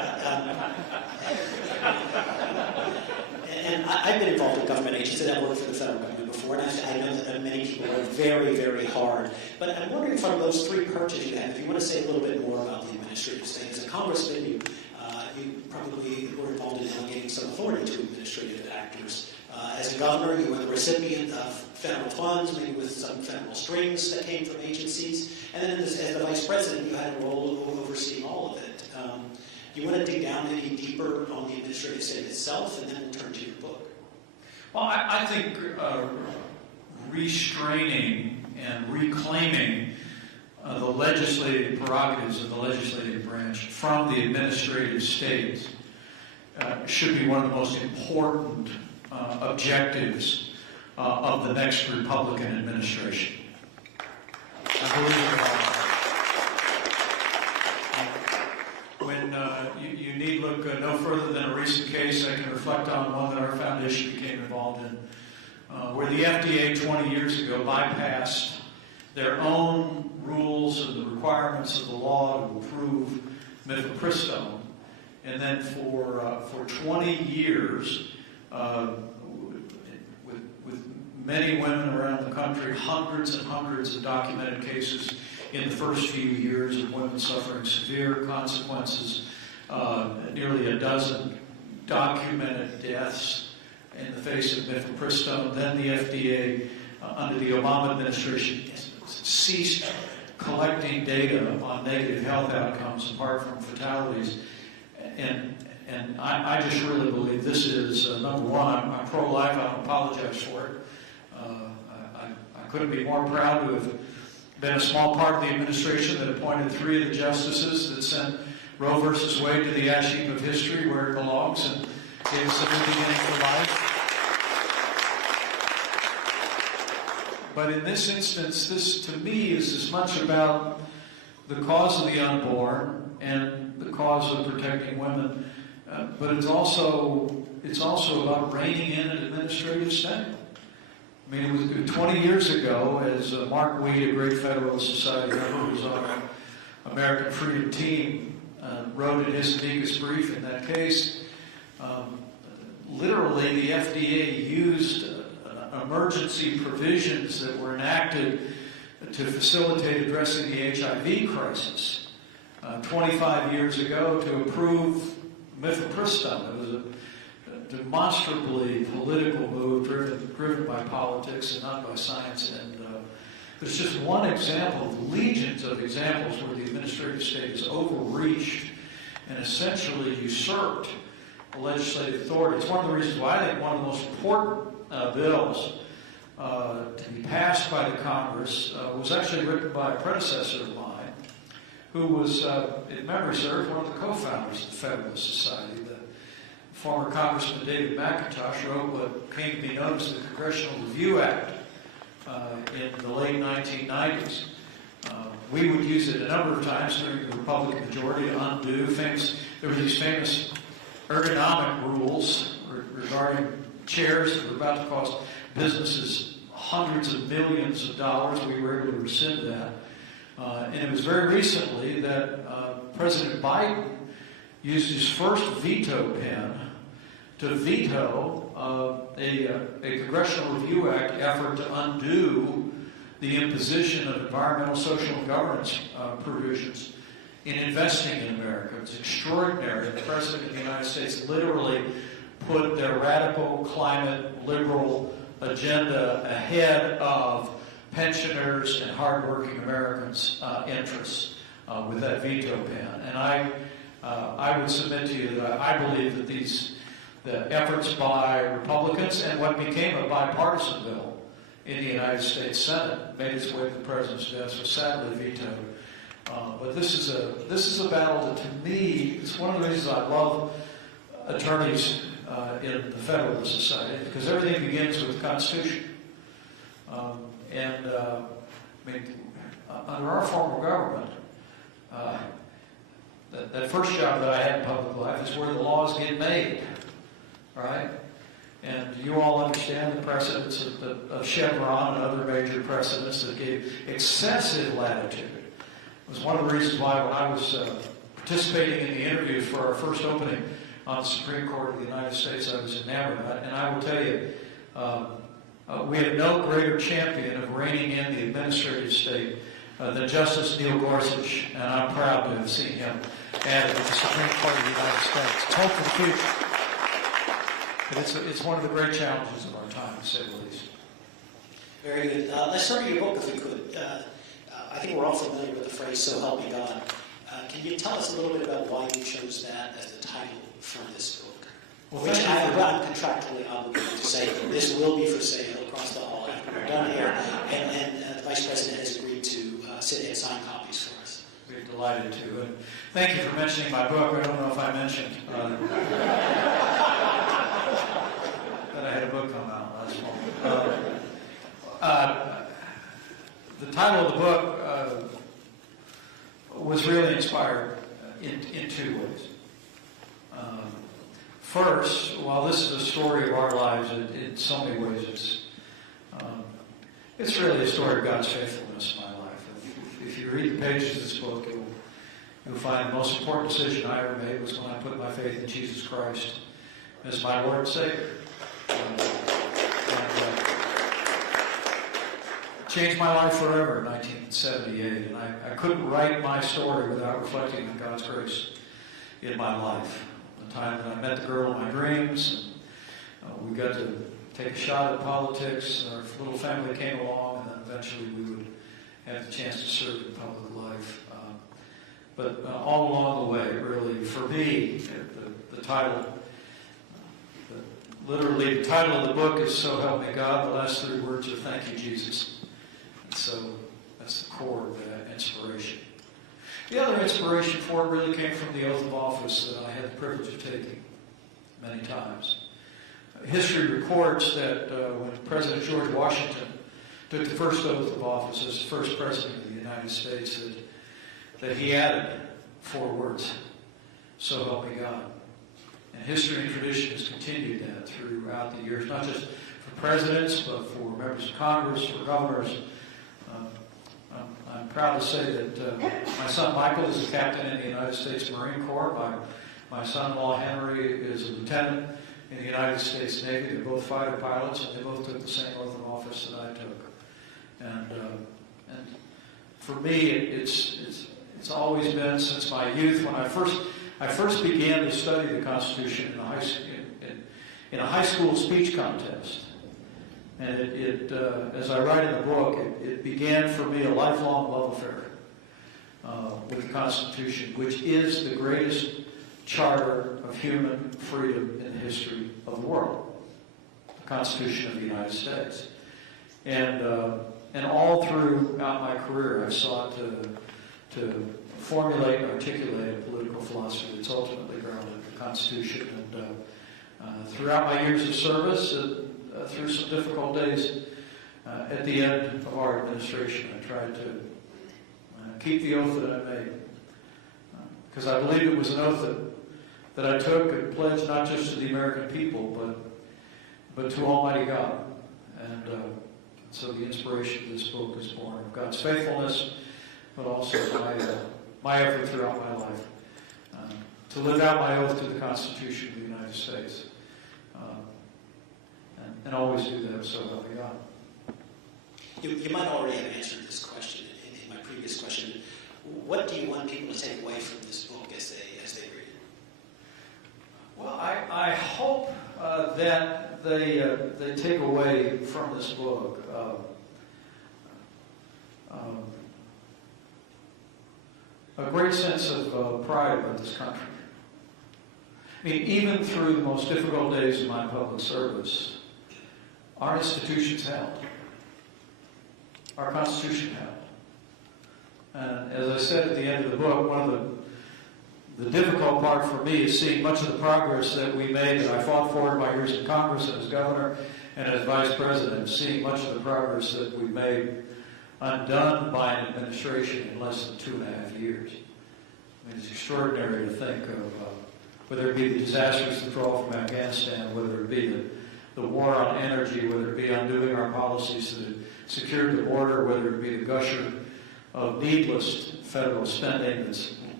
And I've been involved in government agencies. I've worked for the federal government before, and I know that many people are very, very hard. But I'm wondering, from those three perches you have, if you want to say a little bit more about the administrative state. As a congressman, you probably were involved in delegating some authority to administrative actors. As a governor, you were the recipient of federal funds, maybe with some federal strings that came from agencies. And then as the vice president, you had a role of overseeing all of it. Do you want to dig down any deeper on the administrative state itself, and then we'll turn to your book? Well, I think restraining and reclaiming the legislative prerogatives of the legislative branch from the administrative state should be one of the most important objectives of the next Republican administration. I believe you need look no further than a recent case. I can reflect on one that our foundation became involved in, where the FDA 20 years ago bypassed their own rules and the requirements of the law to approve mifepristone, and then for 20 years, with many women around the country, hundreds and hundreds of documented cases in the first few years of women suffering severe consequences, nearly a dozen documented deaths in the face of mifepristone. Then the FDA, under the Obama administration, ceased collecting data on negative health outcomes apart from fatalities. And I just really believe this is, number one, I'm pro-life, I don't apologize for it. I couldn't be more proud to have been a small part of the administration that appointed 3 of the justices that sent Roe versus Wade to the ash heap of history where it belongs and gave us a new beginning for life. But in this instance, this to me is as much about the cause of the unborn and the cause of protecting women, but it's also about reining in an administrative state. I mean, it was 20 years ago, as Mark Weed, a great Federalist Society member who was on our American Freedom team, wrote in his amicus brief in that case, literally the FDA used emergency provisions that were enacted to facilitate addressing the HIV crisis 25 years ago to approve mifepristone. It was a demonstrably political move driven by politics and not by science. And there's just one example of legions of examples where the administrative state has overreached and essentially usurped the legislative authority. It's one of the reasons why I think one of the most important bills to be passed by the Congress was actually written by a predecessor of mine, who was, if memory serves, one of the co-founders of the Federalist Society. The former Congressman David McIntosh wrote what came to be known as the Congressional Review Act in the late 1990s. We would use it a number of times during the Republican majority to undo things. There were these famous ergonomic rules regarding chairs that were about to cost businesses hundreds of millions of dollars. We were able to rescind that. And it was very recently that President Biden used his first veto pen to veto a Congressional Review Act effort to undo the imposition of environmental, social, and governance provisions in investing in America. It's extraordinary. The President of the United States literally put their radical climate liberal agenda ahead of pensioners and hardworking Americans' interests with that veto pen. And I would submit to you that I believe that the efforts by Republicans and what became a bipartisan bill in the United States Senate made its way to the President's desk, was sadly vetoed. But this is a battle that, to me, it's one of the reasons I love attorneys in the Federalist Society, because everything begins with the Constitution. I mean, under our form of government, that first job that I had in public life is where the laws get made, right? And you all understand the precedents of Chevron and other major precedents that gave excessive latitude. It was one of the reasons why when I was participating in the interviews for our first opening on the Supreme Court of the United States, I was enamored. And I will tell you, we have no greater champion of reining in the administrative state than Justice Neil Gorsuch, and I'm proud to have seen him added to the Supreme Court of the United States. It's hope for the future. But it's one of the great challenges of our time, to say the least. Very good. Let's start with your book, if we could. I think we're all familiar with the phrase, "So help me God." Can you tell us a little bit about why you chose that as the title for this book? Well, Which I'm contractually obligated to say, this will be for sale across the hall after we're done here. And the Vice President has agreed to sit and sign copies for us. We're delighted to. And thank you for mentioning my book. I don't know if I mentioned that I had a book come out last fall. The title of the book was really inspired in two ways. First, while this is a story of our lives, in so many ways it's really a story of God's faithfulness in my life. If you read the pages of this book, you'll find the most important decision I ever made was when I put my faith in Jesus Christ as my Lord and Savior. Changed my life forever in 1978, and I couldn't write my story without reflecting on God's grace in my life. The time that I met the girl of my dreams, and we got to take a shot at politics, and our little family came along, and then eventually we would have the chance to serve in public life. But all along the way, really, for me, the title, literally the title of the book is "So Help Me God." The last three words are "Thank you, Jesus." So that's the core of that inspiration. The other inspiration for it really came from the oath of office that I had the privilege of taking many times. History records that when President George Washington took the first oath of office as first president of the United States, that he added four words, "So help me God." And history and tradition has continued that throughout the years, not just for presidents, but for members of Congress, for governors. I'm proud to say that my son Michael is a captain in the United States Marine Corps. My son-in-law Henry is a lieutenant in the United States Navy. They're both fighter pilots, and they both took the same oath of office that I took. And for me, it's always been since my youth. When I first began to study the Constitution in a high school speech contest. And as I write in the book, it began for me a lifelong love affair with the Constitution, which is the greatest charter of human freedom in the history of the world, the Constitution of the United States. And all throughout my career, I sought to formulate and articulate a political philosophy that's ultimately grounded in the Constitution. And throughout my years of service, through some difficult days at the end of our administration, I tried to keep the oath that I made. Because I believe it was an oath that I took and pledged not just to the American people, but to Almighty God. And so the inspiration of this book is born of God's faithfulness, but also my effort throughout my life to live out my oath to the Constitution of the United States. And always do that, so help me God. You might already have answered this question in my previous question. What do you want people to take away from this book as they read it? Well, I hope that they take away from this book a great sense of pride about this country. I mean, even through the most difficult days of my public service, our institutions held. Our Constitution held. And as I said at the end of the book, one of the difficult part for me is seeing much of the progress that we made, that I fought for in my years in Congress and as governor and as vice president, seeing much of the progress that we made undone by an administration in less than 2.5 years. I mean, it's extraordinary to think of whether it be the disastrous withdrawal from Afghanistan, whether it be the war on energy, whether it be undoing our policies that secured the border, whether it be the gusher of needless federal spending that's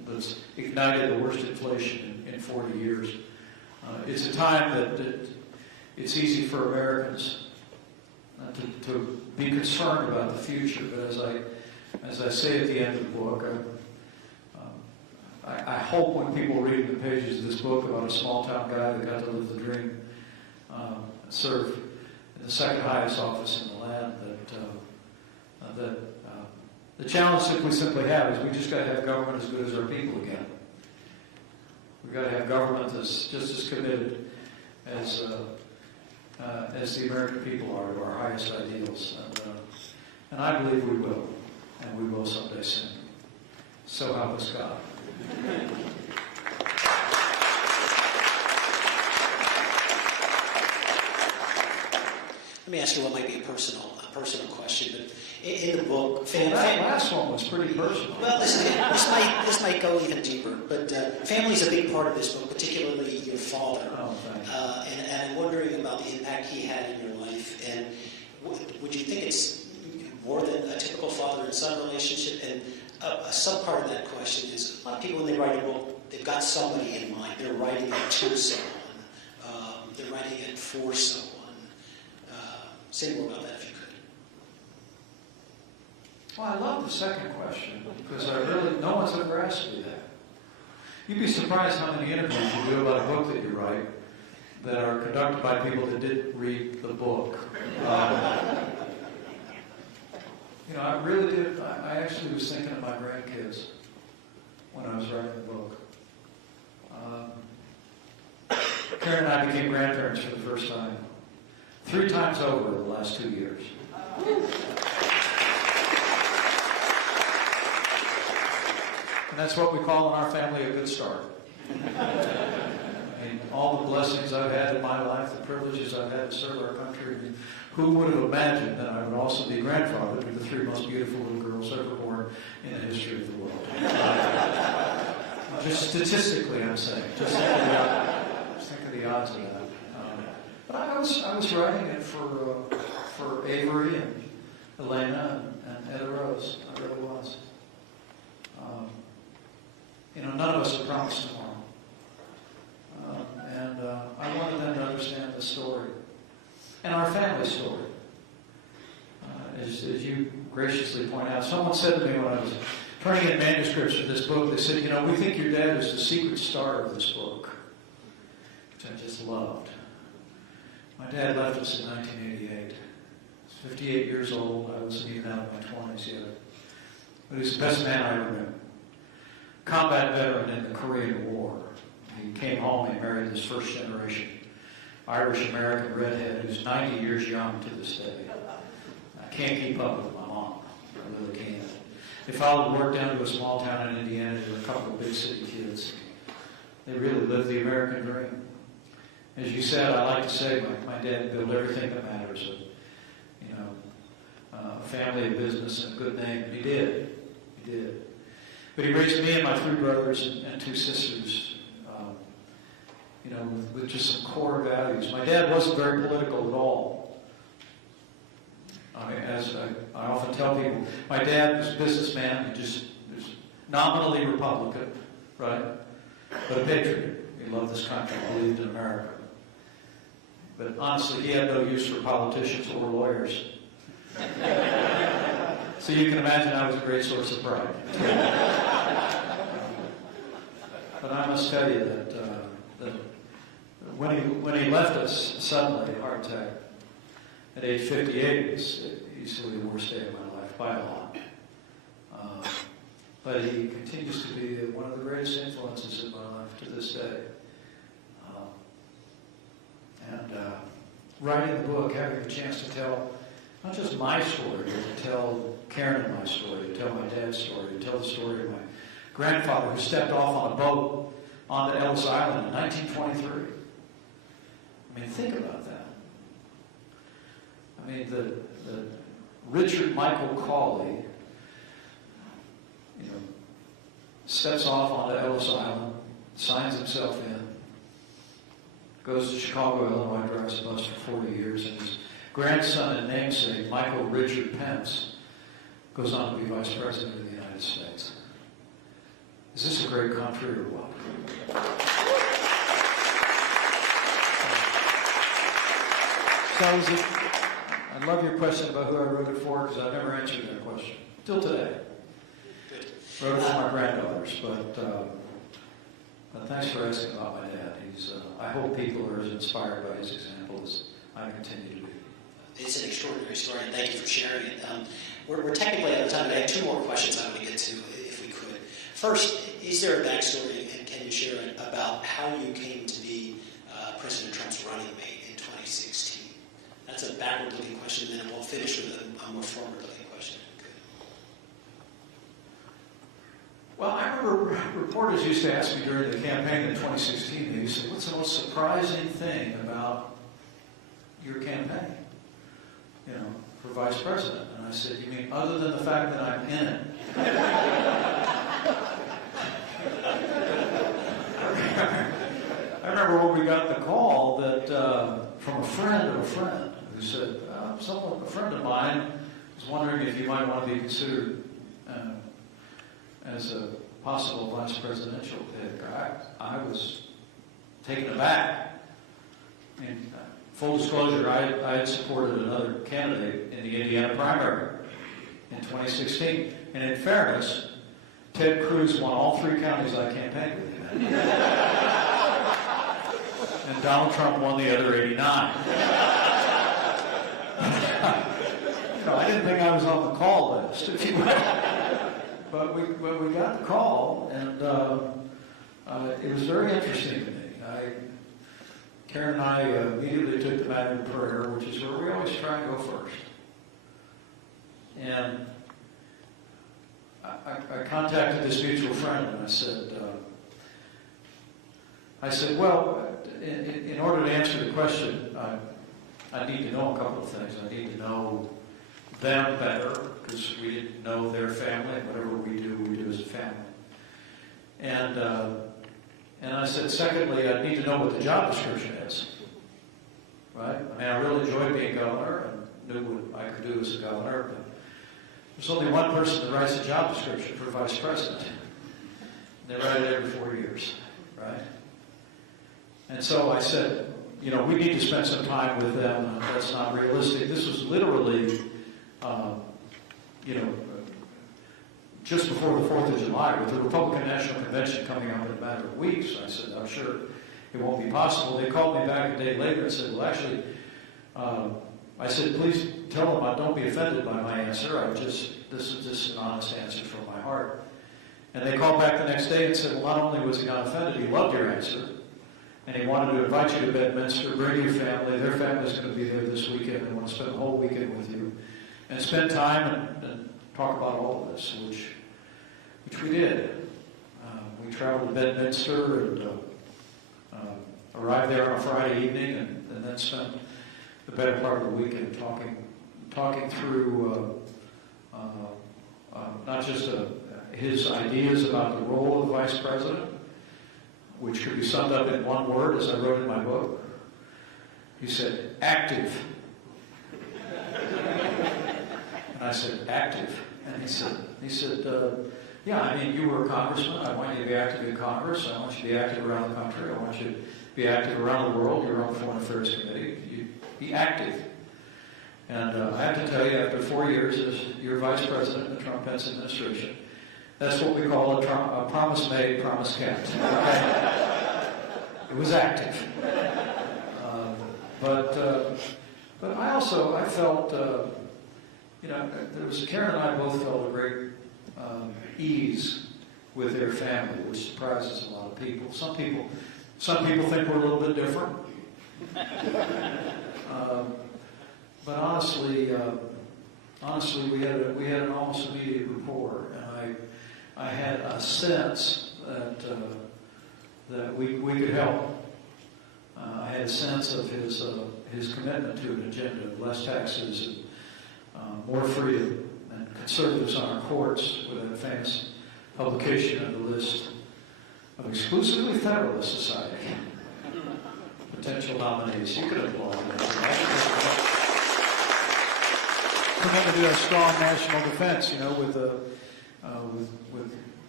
that's ignited the worst inflation in 40 years. It's a time that it's easy for Americans to be concerned about the future, but as I say at the end of the book, I hope when people read the pages of this book about a small-town guy that got to live the dream, serve in the second highest office in the land, that the challenge that we simply have is we just got to have government as good as our people again. We've got to have government that's just as committed as the American people are to our highest ideals. And I believe we will, and we will someday soon. So help us God. Let me ask you what might be a personal question, but in the book, That last one was pretty personal. well, this might go even deeper, but family is a big part of this book, particularly your father. Oh, thanks. And I'm wondering about the impact he had in your life, and would you think it's more than a typical father and son relationship? And a sub-part of that question is, a lot of people when they write a book, they've got somebody in mind. They're writing it to someone. They're writing it for someone. Say more about that if you could. Well, I love the second question because no one's ever asked me that. You'd be surprised how many interviews you do about a book that you write that are conducted by people that didn't read the book. I really did. I actually was thinking of my grandkids when I was writing the book. Karen and I became grandparents for the first time 3 times over in the last 2 years. And that's what we call in our family a good start. I mean, all the blessings I've had in my life, the privileges I've had to serve our country. I mean, who would have imagined that I would also be grandfather to the 3 most beautiful little girls ever born in the history of the world? Just statistically, I'm saying. Just think of the odds of that. But I was writing it for Avery and Elena and Etta Rose. I really was. None of us are promised tomorrow. And I wanted them to understand the story. And our family story. As you graciously point out, someone said to me when I was turning in manuscripts for this book, they said, we think your dad is the secret star of this book, which I just loved. My dad left us in 1988. I was 58 years old. I wasn't even out of my 20s yet. But he was the best man I ever knew. Combat veteran in the Korean War. He came home and married this first generation Irish-American redhead who's 90 years young to this day. I can't keep up with my mom. I really can't. They followed work down to a small town in Indiana. There were a couple of big city kids. They really lived the American dream. As you said, I like to say my dad built everything that matters. A family, a business, and a good name. And he did. He did. But he raised me and my 3 brothers and 2 sisters, with just some core values. My dad wasn't very political at all. As I often tell people, my dad was a businessman. He just was nominally Republican, right? But a patriot. He loved this country, believed in America. But honestly, he had no use for politicians or lawyers. So you can imagine I was a great source of pride. But I must tell you that when he left us suddenly, a heart attack, at age 58, was easily the worst day of my life, by a lot. But he continues to be one of the greatest influences in my life to this day. Writing the book, having a chance to tell not just my story, but to tell Karen and my story, to tell my dad's story, to tell the story of my grandfather who stepped off on a boat onto Ellis Island in 1923. I mean, think about that. I mean, the Richard Michael Cawley, steps off onto Ellis Island, signs himself in, goes to Chicago, Illinois, drives a bus for 40 years, and his grandson and namesake, Michael Richard Pence, goes on to be Vice President of the United States. is this a great country or what? So I love your question about who I wrote it for, because I've never answered that question till today. Wrote it for my granddaughters, but thanks for asking about my dad. I hope people are as inspired by his example as I continue to be. It's an extraordinary story, and thank you for sharing it. We're technically out of time, but I have two more questions I want to get to, if we could. First, is there a backstory, and can you share it, about how you came to be President Trump's running mate in 2016? That's a backward-looking question, and then we'll finish with a more forward-looking question. Well, I remember reporters used to ask me during the campaign in 2016, they used to say, what's the most surprising thing about your campaign, for vice president? And I said, you mean other than the fact that I'm in it? I remember when we got the call that from a friend of a friend who said, a friend of mine was wondering if you might want to be considered as a possible vice presidential pick. I was taken aback. And full disclosure, I had supported another candidate in the Indiana primary in 2016. And in fairness, Ted Cruz won all 3 counties I campaigned with him in. And Donald Trump won the other 89. I didn't think I was on the call list, if you will. But we got the call, and it was very interesting to me. Karen and I immediately took the matter to prayer, which is where we always try and go first. And I contacted this mutual friend, and I said, well, in order to answer the question, I need to know a couple of things. I need to know them better, because we didn't know their family, and whatever we do as a family. And I said, secondly, I need to know what the job description is. Right? I mean, I really enjoyed being governor and knew what I could do as a governor, but there's only one person that writes a job description for vice president. And they write it every 4 years, right? And so I said, we need to spend some time with them. That's not realistic. This was literally, just before the 4th of July, with the Republican National Convention coming up in a matter of weeks. I said, I'm sure it won't be possible. They called me back a day later and said, well, actually, I said, please tell them don't be offended by my answer. This is just an honest answer from my heart. And they called back the next day and said, well, not only was he not offended, he loved your answer. And he wanted to invite you to Bedminster, bring your family. Their family's going to be there this weekend. They want to spend the whole weekend with you. And spend time and talk about all of this, which we did. We traveled to Bedminster and arrived there on a Friday evening, and then spent the better part of the weekend talking through not just his ideas about the role of the vice president, which could be summed up in one word, as I wrote in my book. He said, active. And I said, active. And he said, yeah, I mean, you were a congressman. I want you to be active in Congress. I want you to be active around the country. I want you to be active around the world. You're on the Foreign Affairs Committee. You be active. And I have to tell you, after 4 years as your vice president in the Trump-Pence administration, that's what we call a promise made, promise kept. Okay? It was active. But I felt, Karen and I both felt a great ease with their family, which surprises a lot of people. Some people think we're a little bit different. But honestly, we had an almost immediate rapport, and I had a sense that we could help. I had a sense of his commitment to an agenda of less taxes and more freedom and conservatives on our courts, with a famous publication on the list of exclusively Federalist Society potential nominees. You could applaud that. Commitment to a strong national defense, with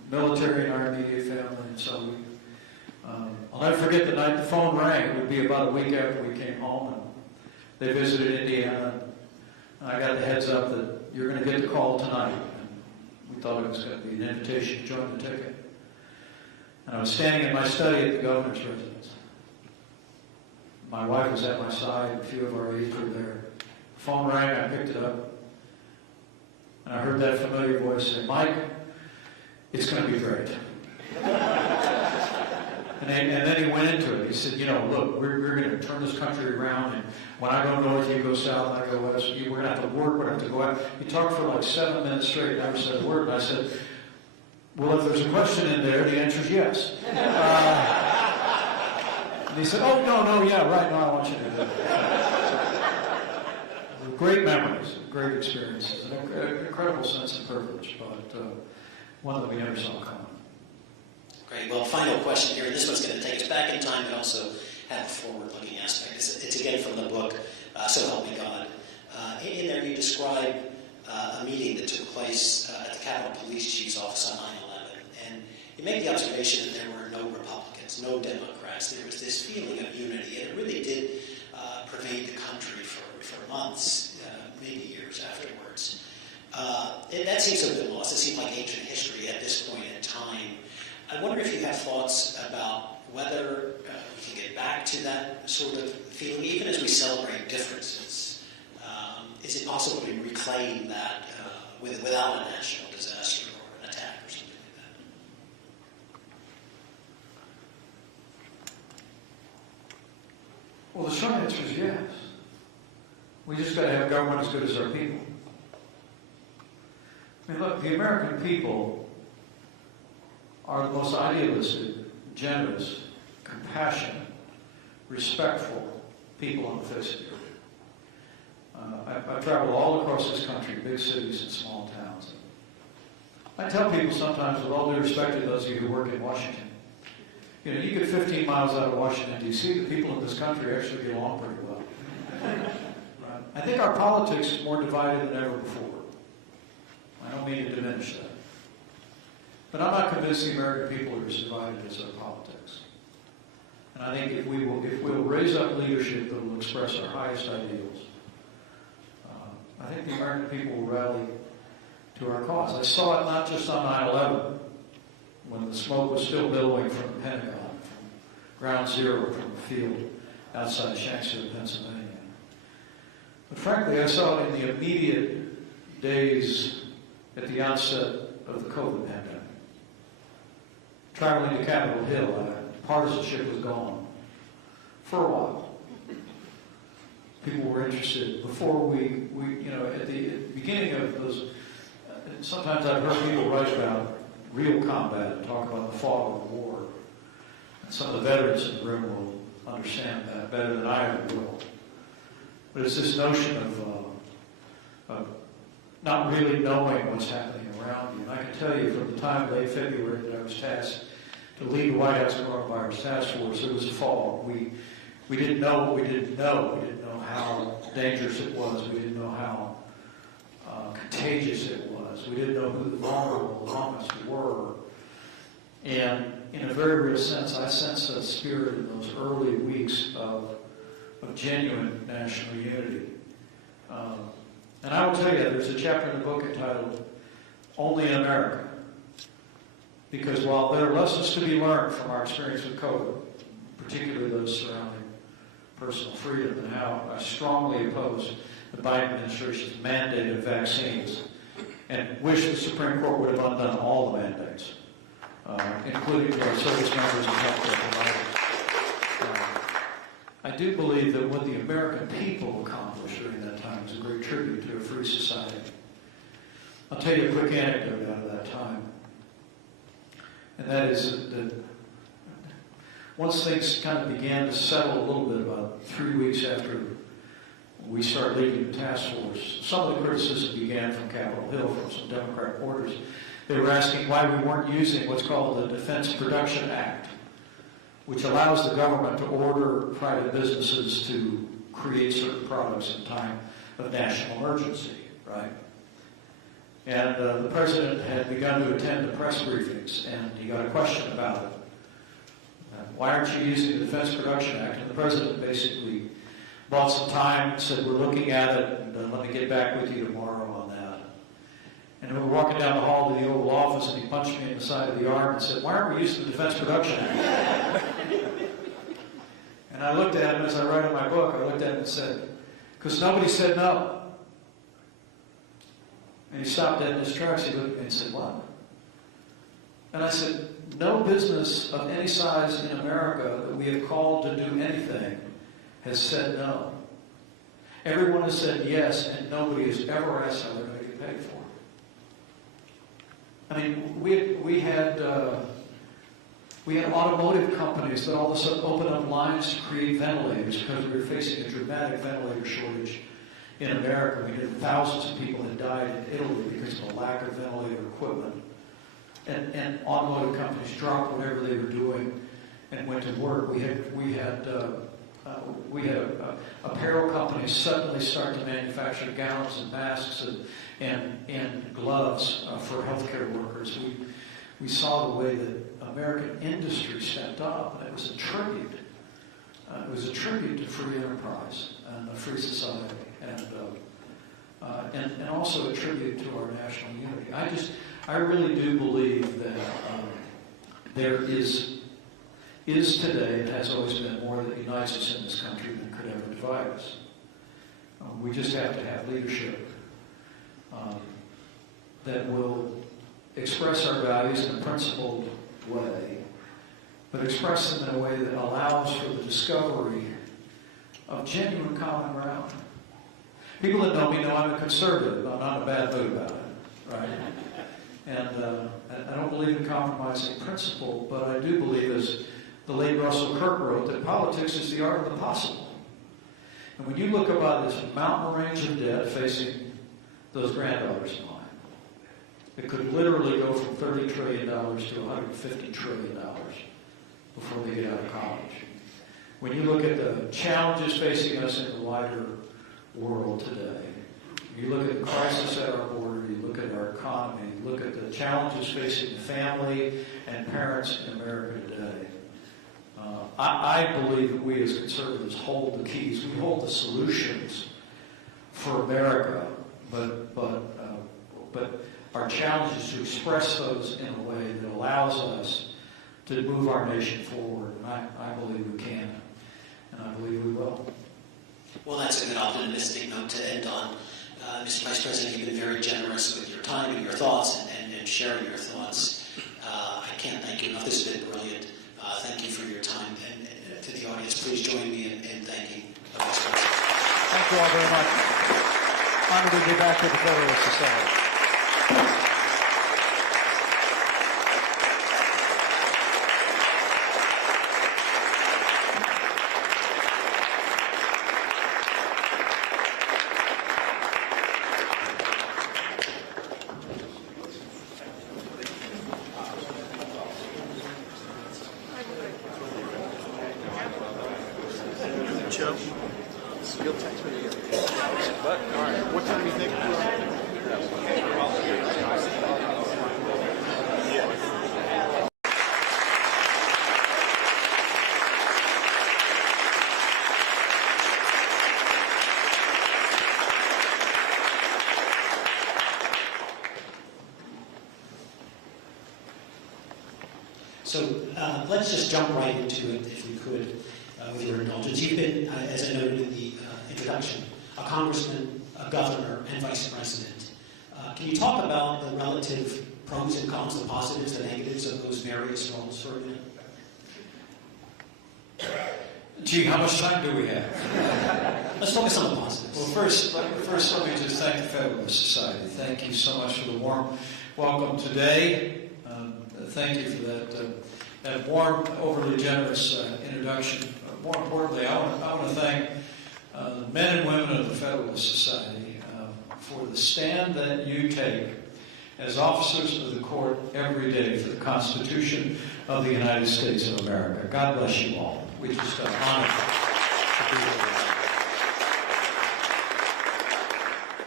military in our immediate family, and so we, I'll never forget the night the phone rang. It would be about a week after we came home, and they visited Indiana, and I got the heads up that you're going to get the call tonight. And we thought it was going to be an invitation to join the ticket. And I was standing in my study at the governor's residence. My wife was at my side, a few of our aides were there. The phone rang, I picked it up, and I heard that familiar voice say, "Mike, it's going to be great." And then he went into it. He said, look, we're going to turn this country around, and when I go north, you go south, I go west. We're going to have to work, we're going to have to go out. He talked for like 7 minutes straight, never said a word, and I said, well, if there's a question in there, the answer is yes. And he said, oh, no, yeah, right, no, I want you to do it. Great memories, great experiences, an incredible sense of privilege, but one that we never saw coming. Great. Well, final question here. This one's going to take us back in time, but also have a forward-looking aspect. It's again from the book, So Help Me God. In there, you describe a meeting that took place at the Capitol Police Chief's office on 9/11, and you make the observation that there were no Republicans, no Democrats. There was this feeling of unity, and it really did pervade the country for months, maybe years afterwards. That seems to have been lost. It seems like ancient history at this point in time. I wonder if you have thoughts about whether we can get back to that sort of feeling, even as we celebrate differences. Is it possible to reclaim that without a national disaster or an attack or something like that? Well, the short answer is yes. We just got to have government as good as our people. I mean, look, the American people are the most idealistic, generous, compassionate, respectful people on the face of the earth. I've traveled all across this country, big cities and small towns. I tell people sometimes, with all due respect to those of you who work in Washington, you get 15 miles out of Washington, D.C., the people in this country actually get along pretty well. Right? I think our politics is more divided than ever before. I don't mean to diminish that. But I'm not convinced the American people are as divided as our politics. And I think if we'll raise up leadership that will express our highest ideals, I think the American people will rally to our cause. I saw it not just on 9/11, when the smoke was still billowing from the Pentagon, from ground zero, from the field outside Shanksville, Pennsylvania. But frankly, I saw it in the immediate days at the outset of the COVID pandemic. Traveling to Capitol Hill, partisanship was gone for a while. People were interested. Before we at the beginning of those, sometimes I've heard people write about real combat and talk about the fog of war. And some of the veterans in the room will understand that better than I ever will. But it's this notion of not really knowing what's happening around you. And I can tell you from the time late February that I was tasked to lead the White House Coronavirus Task Force, it was a fog. We didn't know what we didn't know. We didn't know how dangerous it was. We didn't know how contagious it was. We didn't know who the vulnerable among us were. And in a very real sense, I sensed a spirit in those early weeks of genuine national unity. And I will tell you, there's a chapter in the book entitled Only in America. Because while there are lessons to be learned from our experience with COVID, particularly those surrounding personal freedom and how I strongly oppose the Biden administration's mandate of vaccines and wish the Supreme Court would have undone all the mandates, including to our service members and healthcare providers. I do believe that what the American people accomplished during that time is a great tribute to a free society. I'll tell you a quick anecdote out of that time. And that is that once things kind of began to settle a little bit, about 3 weeks after we started leading the task force, some of the criticism began from Capitol Hill, from some Democrat reporters. They were asking why we weren't using what's called the Defense Production Act, which allows the government to order private businesses to create certain products in time of national emergency, right? And the president had begun to attend the press briefings, and he got a question about it. Why aren't you using the Defense Production Act? And the president basically bought some time and said, we're looking at it, and let me get back with you tomorrow on that. And we were walking down the hall to the Oval Office, and he punched me in the side of the arm and said, why aren't we using the Defense Production Act? And I looked at him, as I write in my book, I looked at him and said, because nobody said no. And he stopped dead in his tracks. He looked at me and said, what? And I said, no business of any size in America that we have called to do anything has said no. Everyone has said yes, and nobody has ever asked how they're going to get paid for it. I mean, we had automotive companies that all of a sudden opened up lines to create ventilators because we were facing a dramatic ventilator shortage in America. We knew thousands of people had died in Italy because of a lack of ventilator equipment. And automotive companies dropped whatever they were doing and went to work. We had apparel companies suddenly start to manufacture gowns and masks and gloves for healthcare workers. We saw the way that American industry stepped up, and it was a tribute. It was a tribute to free enterprise and a free society, and also a tribute to our national unity. I really do believe that there is today, and has always been, more that unites us in this country than could ever divide us. We just have to have leadership that will express our values in a principled way, but express them in a way that allows for the discovery of genuine common ground. People that know me know I'm a conservative. I'm not in a bad mood about it, right? And I don't believe in compromising principle, but I do believe, as the late Russell Kirk wrote, that politics is the art of the possible. And when you look about this mountain range of debt facing those granddaughters of mine, it could literally go from $30 trillion to $150 trillion before they get out of college. When you look at the challenges facing us in the wider world today, you look at the crisis at our border, you look at our economy, you look at the challenges facing the family and parents in America today, I believe that we as conservatives hold the keys. We hold the solutions for America, but our challenge is to express those in a way that allows us to move our nation forward. And I believe we can, and I believe we will. Well, that's an optimistic note to end on. Mr. Vice President, you've been very generous with your time and your thoughts and sharing your thoughts. I can't thank you enough. This has been brilliant. Thank you for your time. And to the audience, please join me in thanking the Vice President. Thank you all very much. Honored to be back with the Federalist Society. Joe, you'll text me again. But, all right, what time do you think? So let's just jump right into it, if we could, with your indulgence. You've been, as I noted in the introduction, a congressman, a governor, and vice president. Can you talk about the relative pros and cons, the positives, the negatives of those various roles for a minute? Gee, how much time do we have? Let's focus on the positives. Well, first, let me just thank the Federalist Society. Thank you so much for the warm welcome today. Thank you for that warm, overly generous introduction. More importantly, I want to thank the men and women of the Federalist Society for the stand that you take as officers of the court every day for the Constitution of the United States of America. God bless you all. We just honored to be here.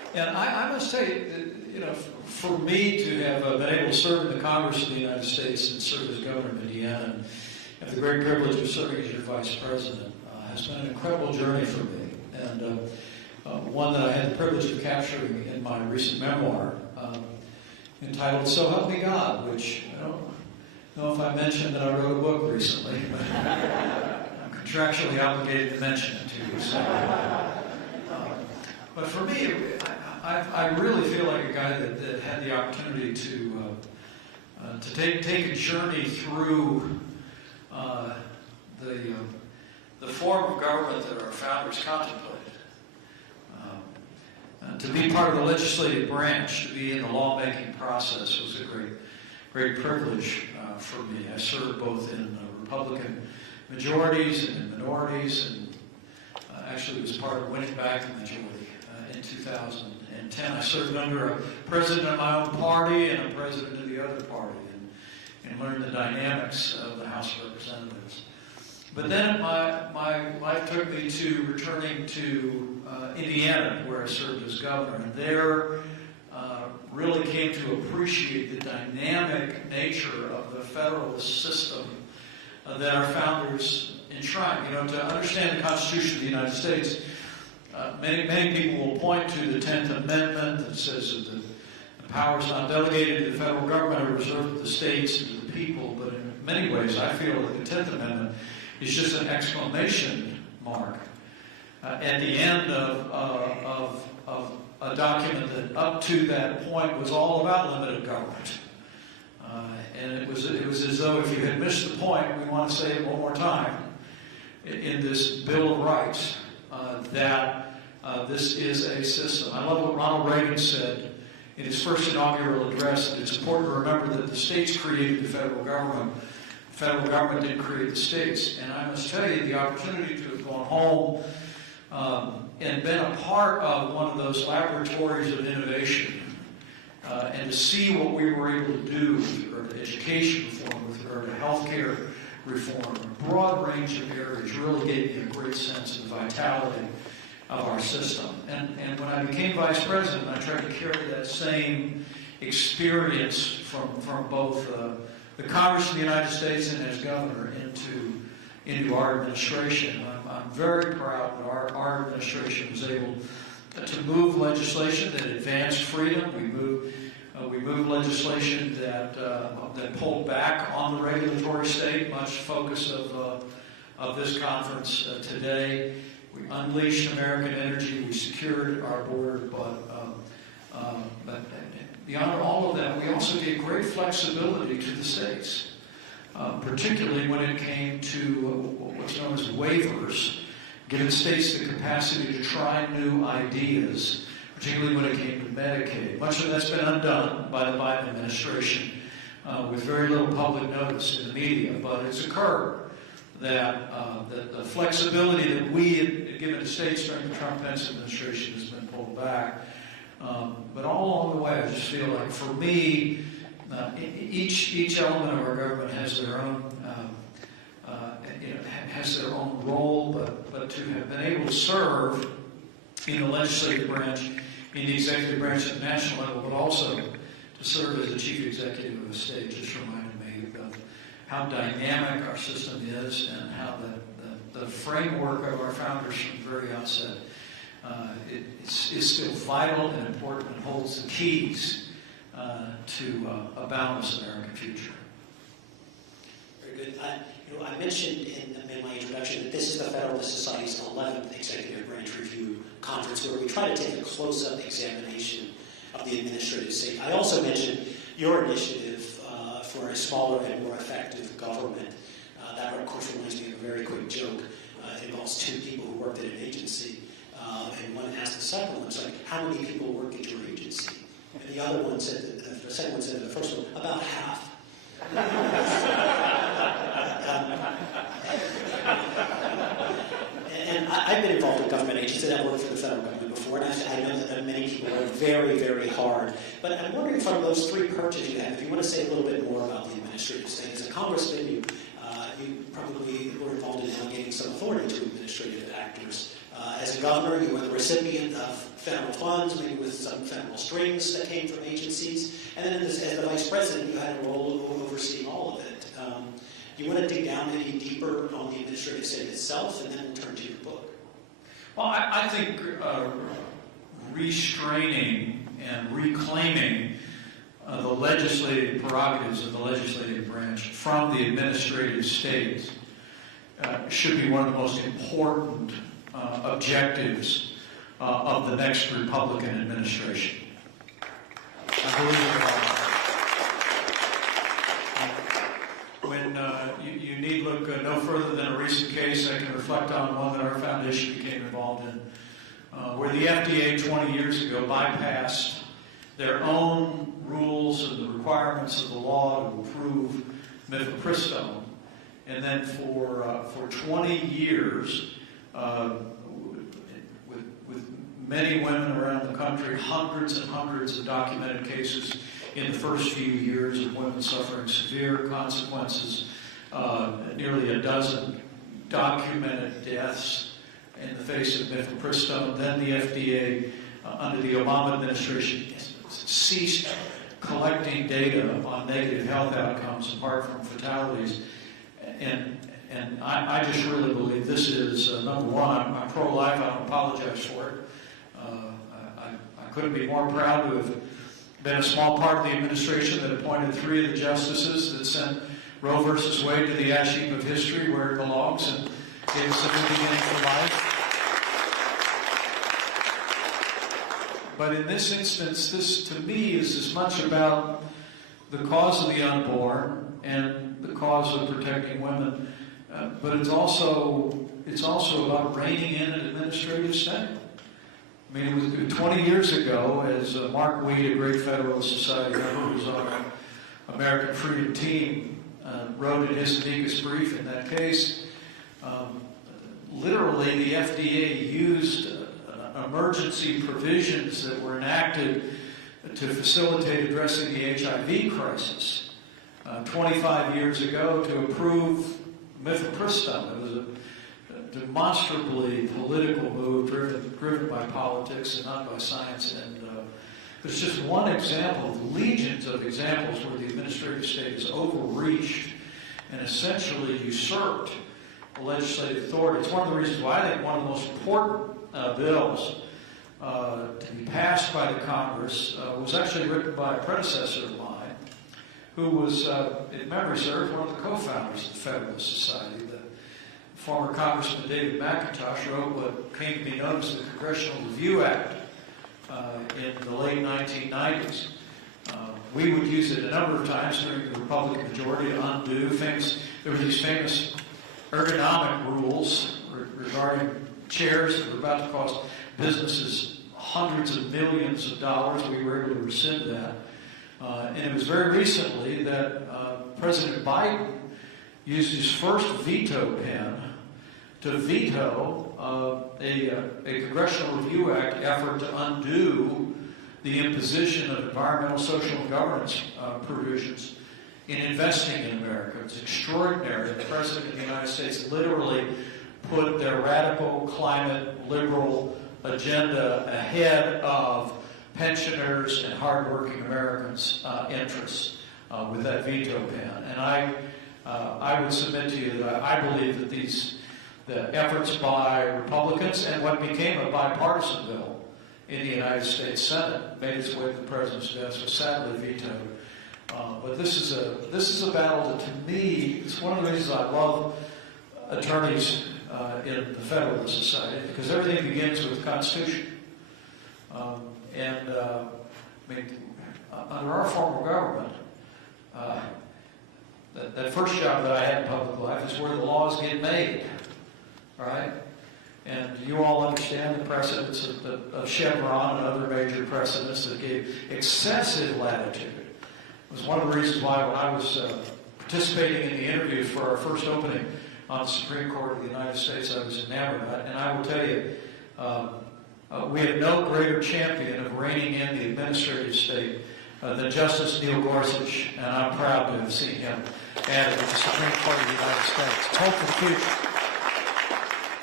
And I must say, that, you know, for me to have been able to serve in the Congress of the United States and serve as governor of Indiana and have the great privilege of serving as your vice president has been an incredible journey for me. And one that I had the privilege of capturing in my recent memoir entitled So Help Me God, which I don't know if I mentioned that I wrote a book recently, but I'm contractually obligated to mention it to you. So, but for me, I really feel like a guy that had the opportunity to take a journey through the form of government that our founders contemplated. To be part of the legislative branch, to be in the lawmaking process was a great privilege for me. I served both in Republican majorities and in minorities, and actually was part of winning back the majority in 2010. I served under a president of my own party and a president of the other party, and learned the dynamics of the House of Representatives. But then my life took me to returning to Indiana, where I served as governor, and there really came to appreciate the dynamic nature of the federalist system that our founders enshrined. You know, to understand the Constitution of the United States, many people will point to the 10th Amendment that says that the powers not delegated to the federal government are reserved to the states and to the people, but in many ways I feel that the 10th Amendment is just an exclamation mark at the end of a document that up to that point was all about limited government. And it was as though if you had missed the point, we want to say it one more time, in this Bill of Rights, that this is a system. I love what Ronald Reagan said in his first inaugural address, that it's important to remember that the states created the federal government. The federal government didn't create the states. And I must tell you, the opportunity to have gone home and been a part of one of those laboratories of innovation, and to see what we were able to do with regard to education reform, with regard to healthcare reform, a broad range of areas, really gave me a great sense of the vitality of our system. And when I became vice president, I tried to carry that same experience from both the Congress of the United States and as governor into our administration. I'm very proud that our administration was able to move legislation that advanced freedom. We moved legislation that pulled back on the regulatory state, much focus of this conference today. We unleashed American energy. We secured our border, but beyond all of that, we also gave great flexibility to the states, particularly when it came to what's known as waivers, giving states the capacity to try new ideas, particularly when it came to Medicaid. Much of that's been undone by the Biden administration with very little public notice in the media, but it's occurred that the flexibility that we had given to states during the Trump-Pence administration has been pulled back. But all along the way, I just feel like, for me, each element of our government has their own role, but to have been able to serve in the legislative branch, in the executive branch at the national level, but also to serve as the chief executive of a state just reminded me of how dynamic our system is and how the framework of our founders from the very outset is still vital and important and holds the keys to a boundless American future. Very good. I mentioned in my introduction that this is the Federalist Society's 11th Executive Branch Review Conference, where we try to take a close-up examination of the administrative state. I also mentioned your initiative for a smaller and more effective government. That, of course, reminds me of a very quick joke. It involves two people who worked at an agency, and one asked the second one, it's like, how many people work at your agency? And the other one said, the second one said to the first one, about half. And I've been involved in government agencies. I've worked for the federal government before, and I know that many people work very, very hard. But I'm wondering, from those three perches you have, if you want to say a little bit more about the administrative state. As a congressman, you probably were involved in delegating some authority to administrative actors. As a governor, you were the recipient of federal funds, maybe with some federal strings that came from agencies. And then as the vice president, you had a role of overseeing all of it. Do you want to dig down any deeper on the administrative state itself, and then we'll turn to your book? Well, I think restraining and reclaiming the legislative prerogatives of the legislative branch from the administrative state should be one of the most important objectives of the next Republican administration. I believe when you need look no further than a recent case, I can reflect on one that our foundation became involved in, where the FDA 20 years ago bypassed their own rules and the requirements of the law to approve mifepristone, and then for 20 years, with many women around the country, hundreds and hundreds of documented cases in the first few years of women suffering severe consequences, nearly a dozen documented deaths in the face of mifepristone. Then the FDA, under the Obama administration, ceased collecting data on negative health outcomes apart from fatalities. And I just really believe this is, number one, I'm pro-life, I don't apologize for it. I couldn't be more proud to have been a small part of the administration that appointed 3 of the justices that sent Roe versus Wade to the ash heap of history where it belongs and gave us a new beginning for life. But in this instance, this to me is as much about the cause of the unborn and the cause of protecting women, but it's also about reining in an administrative state. I mean, it was 20 years ago, as Mark Weed, a great Federalist Society member who was on our American Freedom team, wrote in his amicus brief in that case, literally the FDA used emergency provisions that were enacted to facilitate addressing the HIV crisis 25 years ago to approve mifepristone. It was a demonstrably political move driven by politics and not by science. And there's just one example of legions of examples where the administrative state has overreached and essentially usurped the legislative authority. It's one of the reasons why I think one of the most important bills to be passed by the Congress was actually written by a predecessor of mine, who was, in memory serves, one of the co-founders of the Federalist Society. The former Congressman David McIntosh wrote what came to be known as the Congressional Review Act in the late 1990s. We would use it a number of times during the Republican majority to undo things. There were these famous ergonomic rules regarding chairs that were about to cost businesses hundreds of millions of dollars. We were able to rescind that. And it was very recently that President Biden used his first veto pen to veto a Congressional Review Act effort to undo the imposition of environmental, social, and governance provisions in investing in America. It's extraordinary. The President of the United States literally put their radical climate liberal agenda ahead of pensioners and hardworking Americans' interests with that veto pen. And I would submit to you that I believe that the efforts by Republicans and what became a bipartisan bill in the United States Senate made its way to the President's desk, was sadly vetoed. But this is a battle that, to me, it's one of the reasons I love attorneys in the Federalist Society, because everything begins with the Constitution. I mean, under our form of government, that first job that I had in public life is where the laws get made, all right? And you all understand the precedents of Chevron and other major precedents that gave excessive latitude. It was one of the reasons why when I was participating in the interviews for our first opening on the Supreme Court of the United States, I was enamored of it. And I will tell you, we have no greater champion of reining in the administrative state than Justice Neil Gorsuch, and I'm proud to have seen him added to the Supreme Court of the United States. It's hope for the future.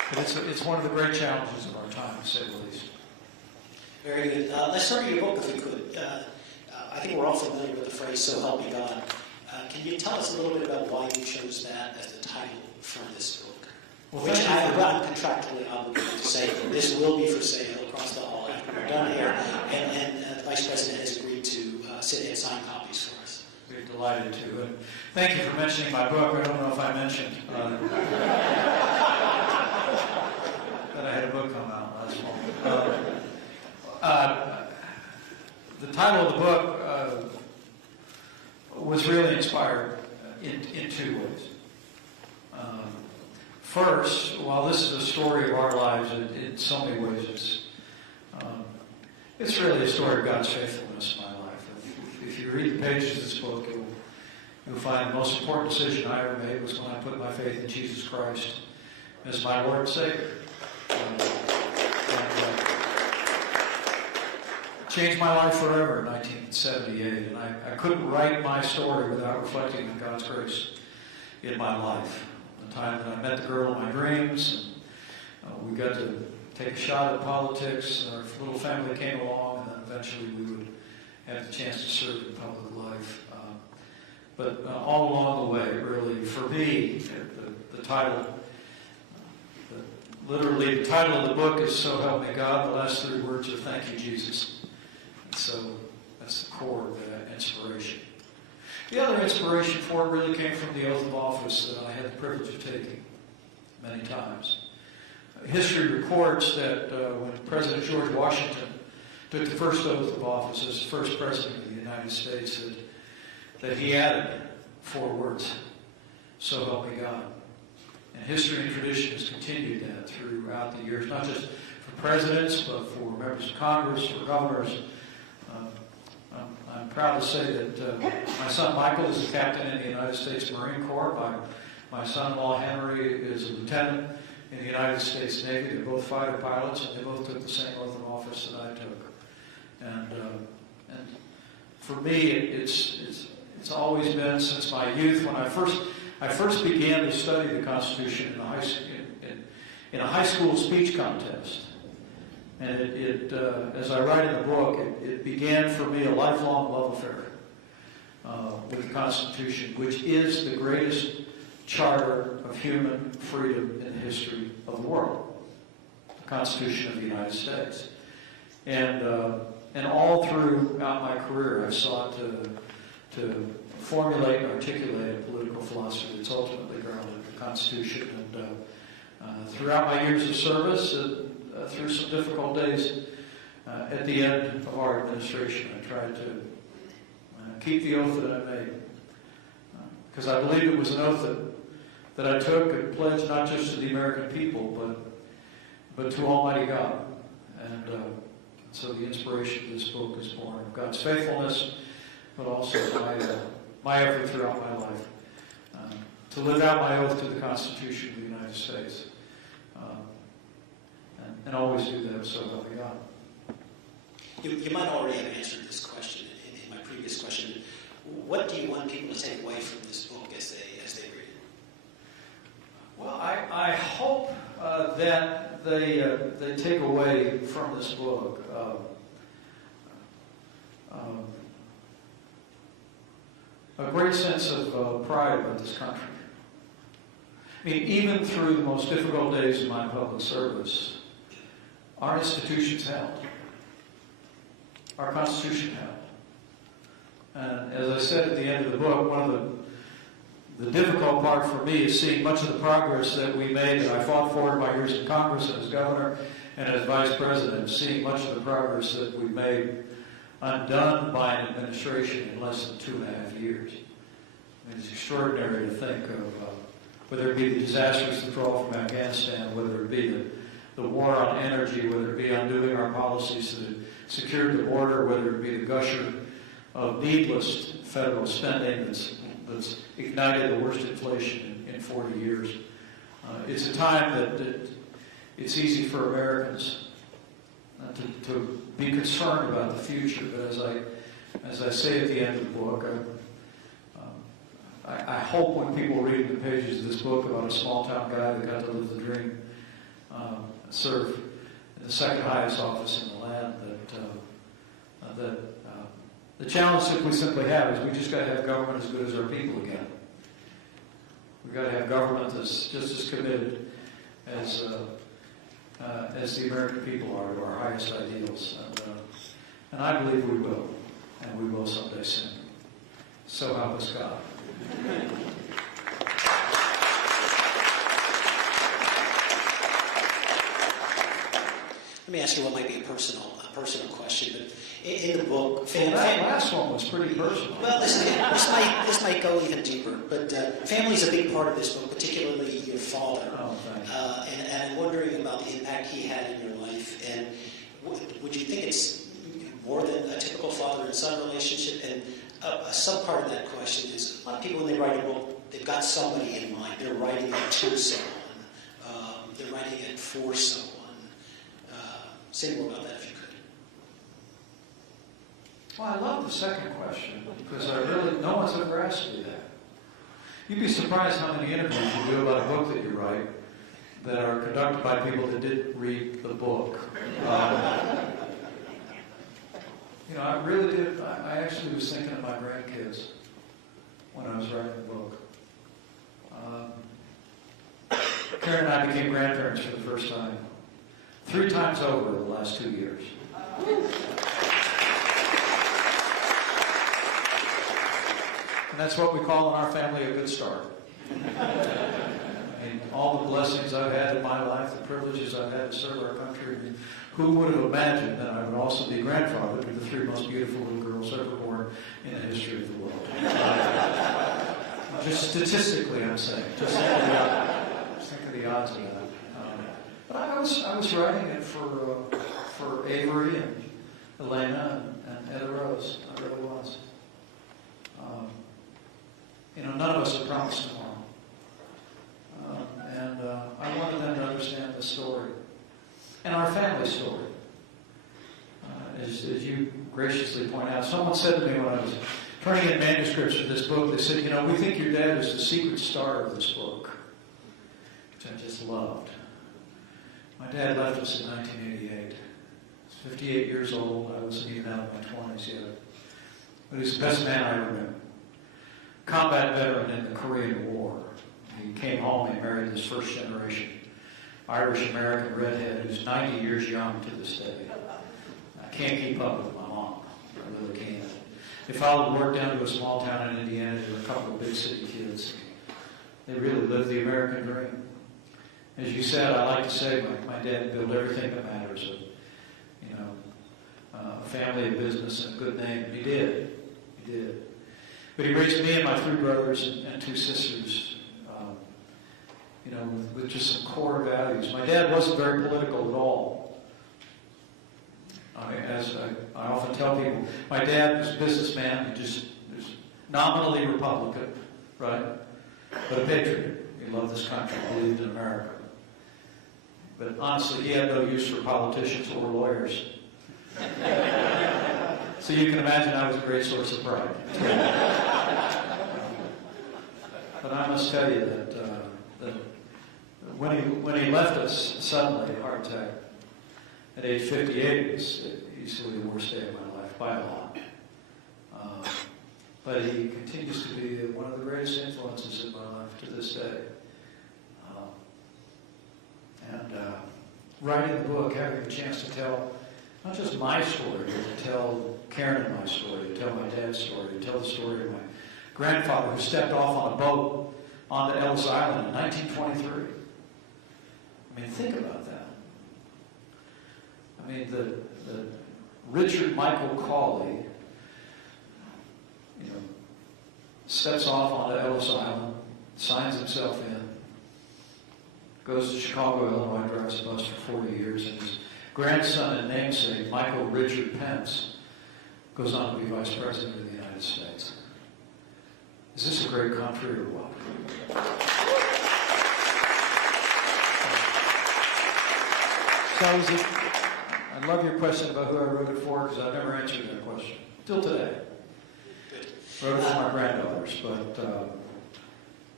But it's one of the great challenges of our time, to say the least. Very good. Let's start with your book, if we could. I think we're all familiar with the phrase, "So help me God." Can you tell us a little bit about why you chose that as the title for this book? Well, Which I have gotten contractually obligated to say that this will be for sale across the hall after we're done here. And the Vice President has agreed to sit and sign copies for us. We're delighted to. And thank you for mentioning my book. I don't know if I mentioned that I had a book come out last fall. The title of the book was really inspired in two ways. First, while this is a story of our lives, in so many ways it's really a story of God's faithfulness in my life. If you read the pages of this book, you'll find the most important decision I ever made was when I put my faith in Jesus Christ as my Lord and Savior. Changed my life forever in 1978, and I couldn't write my story without reflecting on God's grace in my life. The time that I met the girl of my dreams, and we got to take a shot at politics, and our little family came along, and then eventually we would have the chance to serve in public life. But all along the way, really, for me, the title, literally the title of the book is "So Help Me God." The last three words are "Thank you, Jesus." So that's the core of that inspiration. The other inspiration for it really came from the oath of office that I had the privilege of taking many times. History records that when President George Washington took the first oath of office as first president of the United States, that he added four words, "So help me God." And history and tradition has continued that throughout the years, not just for presidents, but for members of Congress, for governors. I'm proud to say that my son Michael is a captain in the United States Marine Corps. My son-in-law Henry is a lieutenant in the United States Navy. They're both fighter pilots, and they both took the same oath of office that I took. And for me, it's always been since my youth when I first began to study the Constitution in a high school speech contest. And as I write in the book, it began for me a lifelong love affair with the Constitution, which is the greatest charter of human freedom in the history of the world, the Constitution of the United States. And all throughout my career, I've sought to formulate and articulate a political philosophy that's ultimately grounded in the Constitution. And throughout my years of service, through some difficult days at the end of our administration, I tried to keep the oath that I made. Because I believe it was an oath that I took and pledged not just to the American people, but to Almighty God. And so the inspiration of this book is born of God's faithfulness, but also my effort throughout my life to live out my oath to the Constitution of the United States. And always do that, so help me God. You might already have answered this question in my previous question. What do you want people to take away from this book as they read it? Well, I hope that they take away from this book a great sense of pride about this country. I mean, even through the most difficult days of my public service, our institutions held. Our Constitution held. And as I said at the end of the book, one of the difficult part for me is seeing much of the progress that we made, that I fought for in my years in Congress and as governor and as vice president, seeing much of the progress that we made undone by an administration in less than 2.5 years. I mean, it's extraordinary to think of whether it be the disastrous withdrawal from Afghanistan, whether it be the war on energy, whether it be undoing our policies that secured the border, whether it be the gusher of needless federal spending that's ignited the worst inflation in 40 years. It's a time that it's easy for Americans to be concerned about the future. But as I say at the end of the book, I hope when people read the pages of this book about a small-town guy that got to live the dream, serve in the second highest office in the land, the challenge that we simply have is we just got to have government as good as our people again. We've got to have government that's just as committed as the American people are to our highest ideals. And I believe we will, and we will someday soon. So help us God. Let me ask you what might be a personal question, but in the book, That last one was pretty personal. well, this might go even deeper. But family is a big part of this book, particularly your father. Oh, thanks. And I'm wondering about the impact he had in your life. And would you think it's more than a typical father and son relationship? And a sub-part of that question is, a lot of people, when they write a book, they've got somebody in mind. They're writing it to someone. They're writing it for someone. Say more about that if you could. Well, I love the second question because no one's ever asked me that. You'd be surprised how many interviews you do about a book that you write that are conducted by people that didn't read the book. I really did. I actually was thinking of my grandkids when I was writing the book. Karen and I became grandparents for the first time 3 times over in the last 2 years. And that's what we call in our family a good start. I mean, all the blessings I've had in my life, the privileges I've had to serve our country. I mean, who would have imagined that I would also be grandfather to the 3 most beautiful little girls ever born in the history of the world? Just statistically, I'm saying. Just think of the odds of that. But I was writing it for Avery and Elena and Etta Rose. I really was. None of us are promised tomorrow. I wanted them to understand the story. And our family story. As you graciously point out, someone said to me when I was turning in manuscripts for this book, they said, we think your dad is the secret star of this book, which I just loved. My dad left us in 1988. I was 58 years old. I wasn't even out of my 20s yet. But he's the best man I ever knew. Combat veteran in the Korean War. He came home and married this first generation Irish-American redhead who's 90 years young to this day. I can't keep up with my mom. I really can't. They followed work down to a small town in Indiana. There were a couple of big city kids. They really lived the American dream. As you said, I like to say my dad built everything that matters. A family, a business, and a good name. And he did. He did. But he raised me and my 3 brothers and 2 sisters, with just some core values. My dad wasn't very political at all. As I often tell people, my dad was a businessman. He was nominally Republican, right? But a patriot. He loved this country, believed in America. But honestly, he had no use for politicians or lawyers. So you can imagine I was a great source of pride. But I must tell you that when he left us suddenly, a heart attack, at age 58, was easily the worst day of my life, by a lot. But he continues to be one of the greatest influences in my life to this day. Writing the book, having the chance to tell not just my story, but to tell Karen and my story, to tell my dad's story, to tell the story of my grandfather who stepped off on a boat onto Ellis Island in 1923. I mean, think about that. I mean, the Richard Michael Cawley, steps off onto Ellis Island, signs himself in, goes to Chicago, Illinois, drives a bus for 40 years, and his grandson and namesake, Michael Richard Pence, goes on to be Vice President of the United States. Is this a great country or what? I love your question about who I wrote it for, because I've never answered that question, till today. Wrote it for my granddaughters, but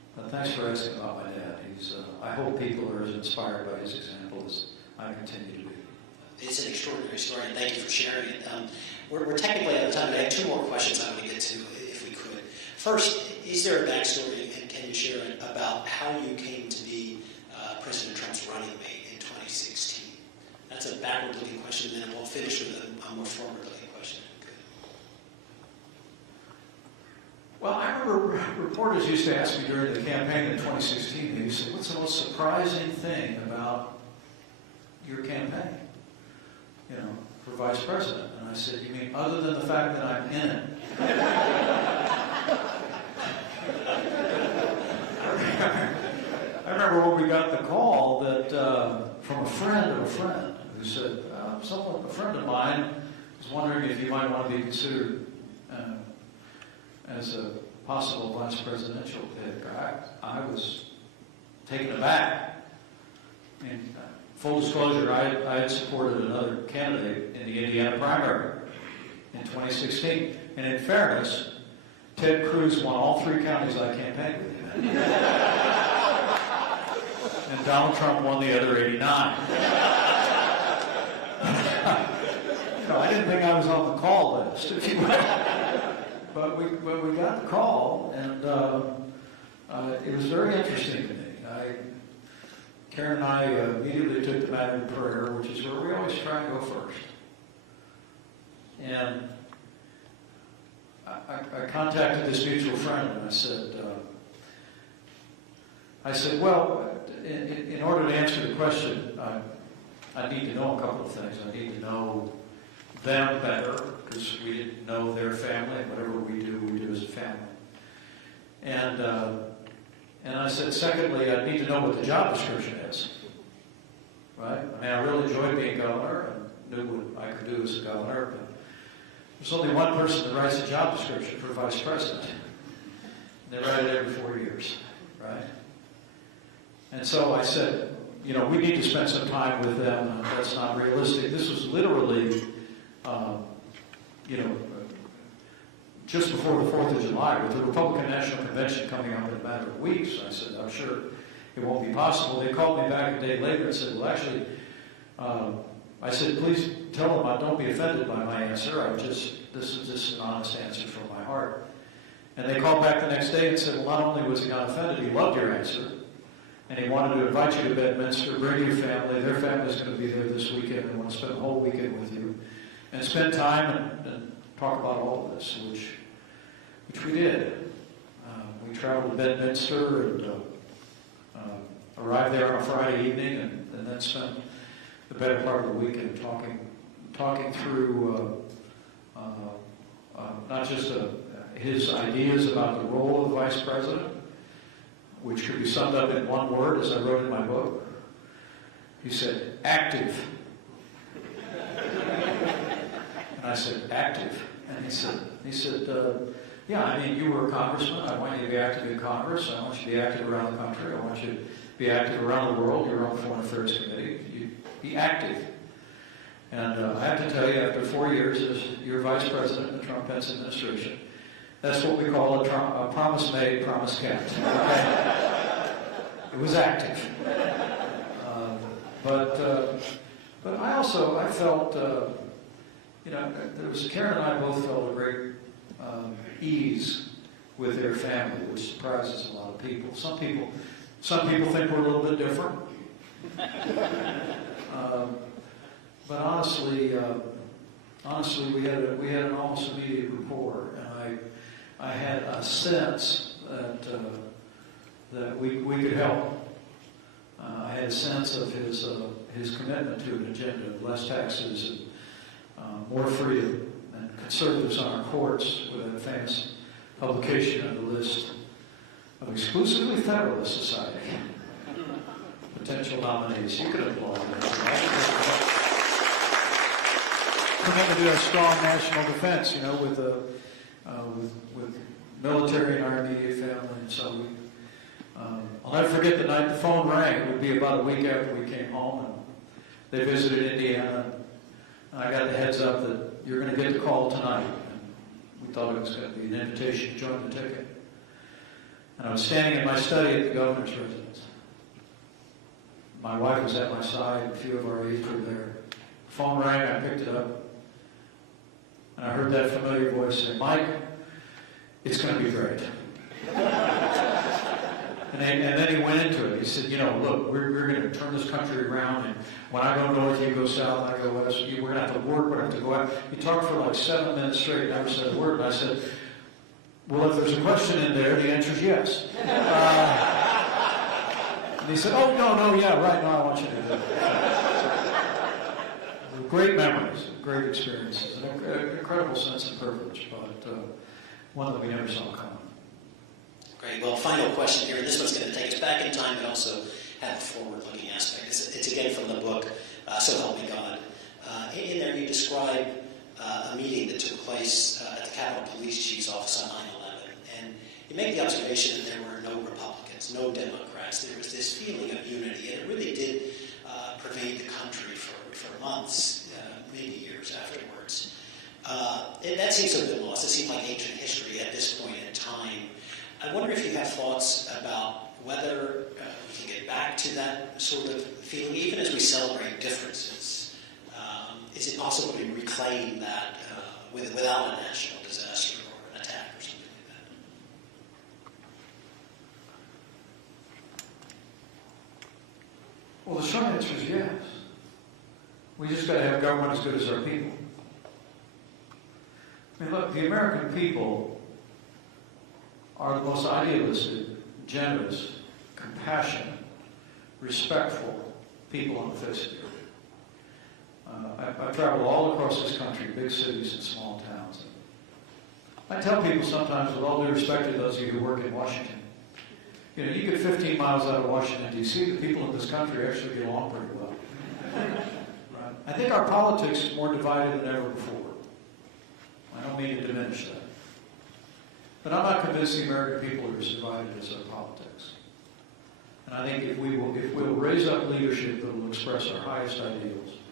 Thanks for asking about my dad. I hope people are as inspired by his example as I continue to be. It's an extraordinary story, and thank you for sharing it. We're technically out of time, but I have two more questions I want to get to, if we could. First, is there a backstory, and can you share it, about how you came to be President Trump's running mate in 2016? That's a backward-looking question, and then we'll finish with a more forward-looking question. Well, I remember reporters used to ask me during the campaign in 2016, they used to say, what's the most surprising thing about your campaign, for vice president? And I said, you mean other than the fact that I'm in it? I remember when we got the call that from a friend of a friend who said, a friend of mine was wondering if you might want to be considered as a possible vice presidential pick. I was taken aback. And full disclosure, I had supported another candidate in the Indiana primary in 2016. And in fairness, Ted Cruz won all 3 counties I campaigned with him in. And Donald Trump won the other 89. I didn't think I was on the call list, if you will. But we got the call, and it was very interesting to me. Karen and I immediately took the matter to prayer, which is where we always try and go first. And I contacted this mutual friend, and I said, well, in order to answer the question, I need to know a couple of things. I need to know them better, because we didn't know their family. Whatever we do as a family. And I said, secondly, I need to know what the job description is. Right? I mean, I really enjoyed being governor and knew what I could do as a governor, but there's only one person that writes a job description for vice president. And they write it every 4 years, right? And so I said, we need to spend some time with them. That's not realistic. This was literally, just before the 4th of July, with the Republican National Convention coming up in a matter of weeks. I said, I'm sure it won't be possible. They called me back a day later and said, well, actually, I said, please tell them don't be offended by my answer. This is just an honest answer from my heart. And they called back the next day and said, well, not only was he not offended, he loved your answer. And he wanted to invite you to Bedminster, bring your family. Their family's going to be there this weekend. They want to spend the whole weekend with you. And spend time and talk about all of this, which we did. We traveled to Bedminster and arrived there on a Friday evening, and then spent the better part of the weekend talking through not just his ideas about the role of the vice president, which could be summed up in one word, as I wrote in my book. He said, active. And I said, active. And he said, yeah, I mean, you were a congressman. I want you to be active in Congress. I want you to be active around the country. I want you to be active around the world. You're on the Foreign Affairs Committee. You be active. And I have to tell you, after 4 years as your vice president in the Trump-Pence administration, that's what we call a promise made, promise kept. Okay? It was active. But I felt, Karen and I both felt a great ease with their family, which surprises a lot of people. Some people think we're a little bit different. But honestly, we had an almost immediate rapport, and I had a sense that we could help. I had a sense of his commitment to an agenda of less taxes and more freedom and conservatives on our courts, with that famous publication of the list of exclusively Federalist Society potential nominees. You could applaud that. Commitment to a strong national defense, with military in our immediate family, and so I'll never forget the night the phone rang. It would be about a week after we came home, and they visited Indiana, and I got the heads up that you're going to get the call tonight. And we thought it was going to be an invitation to join the ticket. And I was standing in my study at the governor's residence. My wife was at my side, and a few of our aides were there. The phone rang, I picked it up, and I heard that familiar voice say, "Mike, it's going to be great." And then he went into it. He said, look, we're going to turn this country around, and when I go north, you go south, and I go west. We're going to have to work, we're going to have to go out. He talked for like 7 minutes straight, never said a word. And I said, well, if there's a question in there, the answer is yes. And he said, oh, no, yeah, right, no, I want you to do it. Great memories, great experiences, an incredible sense of privilege, but one that we never saw coming. Great. Well, final question here. This one's going to take us back in time, but also have a forward-looking aspect. It's again from the book, So Help Me God. In there, you describe a meeting that took place at the Capitol Police Chief's office on 9/11, and you make the observation that there were no Republicans, no Democrats. There was this feeling of unity, and it really did pervade the country for months, maybe years afterwards. That seems to have been lost. It seems like ancient history at this point in time. I wonder if you have thoughts about whether we can get back to that sort of feeling, even as we celebrate differences. Is it possible to reclaim that without a national disaster or an attack or something like that? Well, the short answer is yes. We just got to have government as good as our people. I mean, look, the American people are the most idealistic, generous, compassionate, respectful people on the face of the earth. I travel all across this country, big cities and small towns. I tell people sometimes, with all due respect to those of you who work in Washington, you get 15 miles out of Washington, D.C., the people in this country actually get along pretty well. Right? I think our politics is more divided than ever before. I don't mean to diminish that. But I'm not convinced the American people are as divided as our politics. And I think if we'll raise up leadership that will express our highest ideals,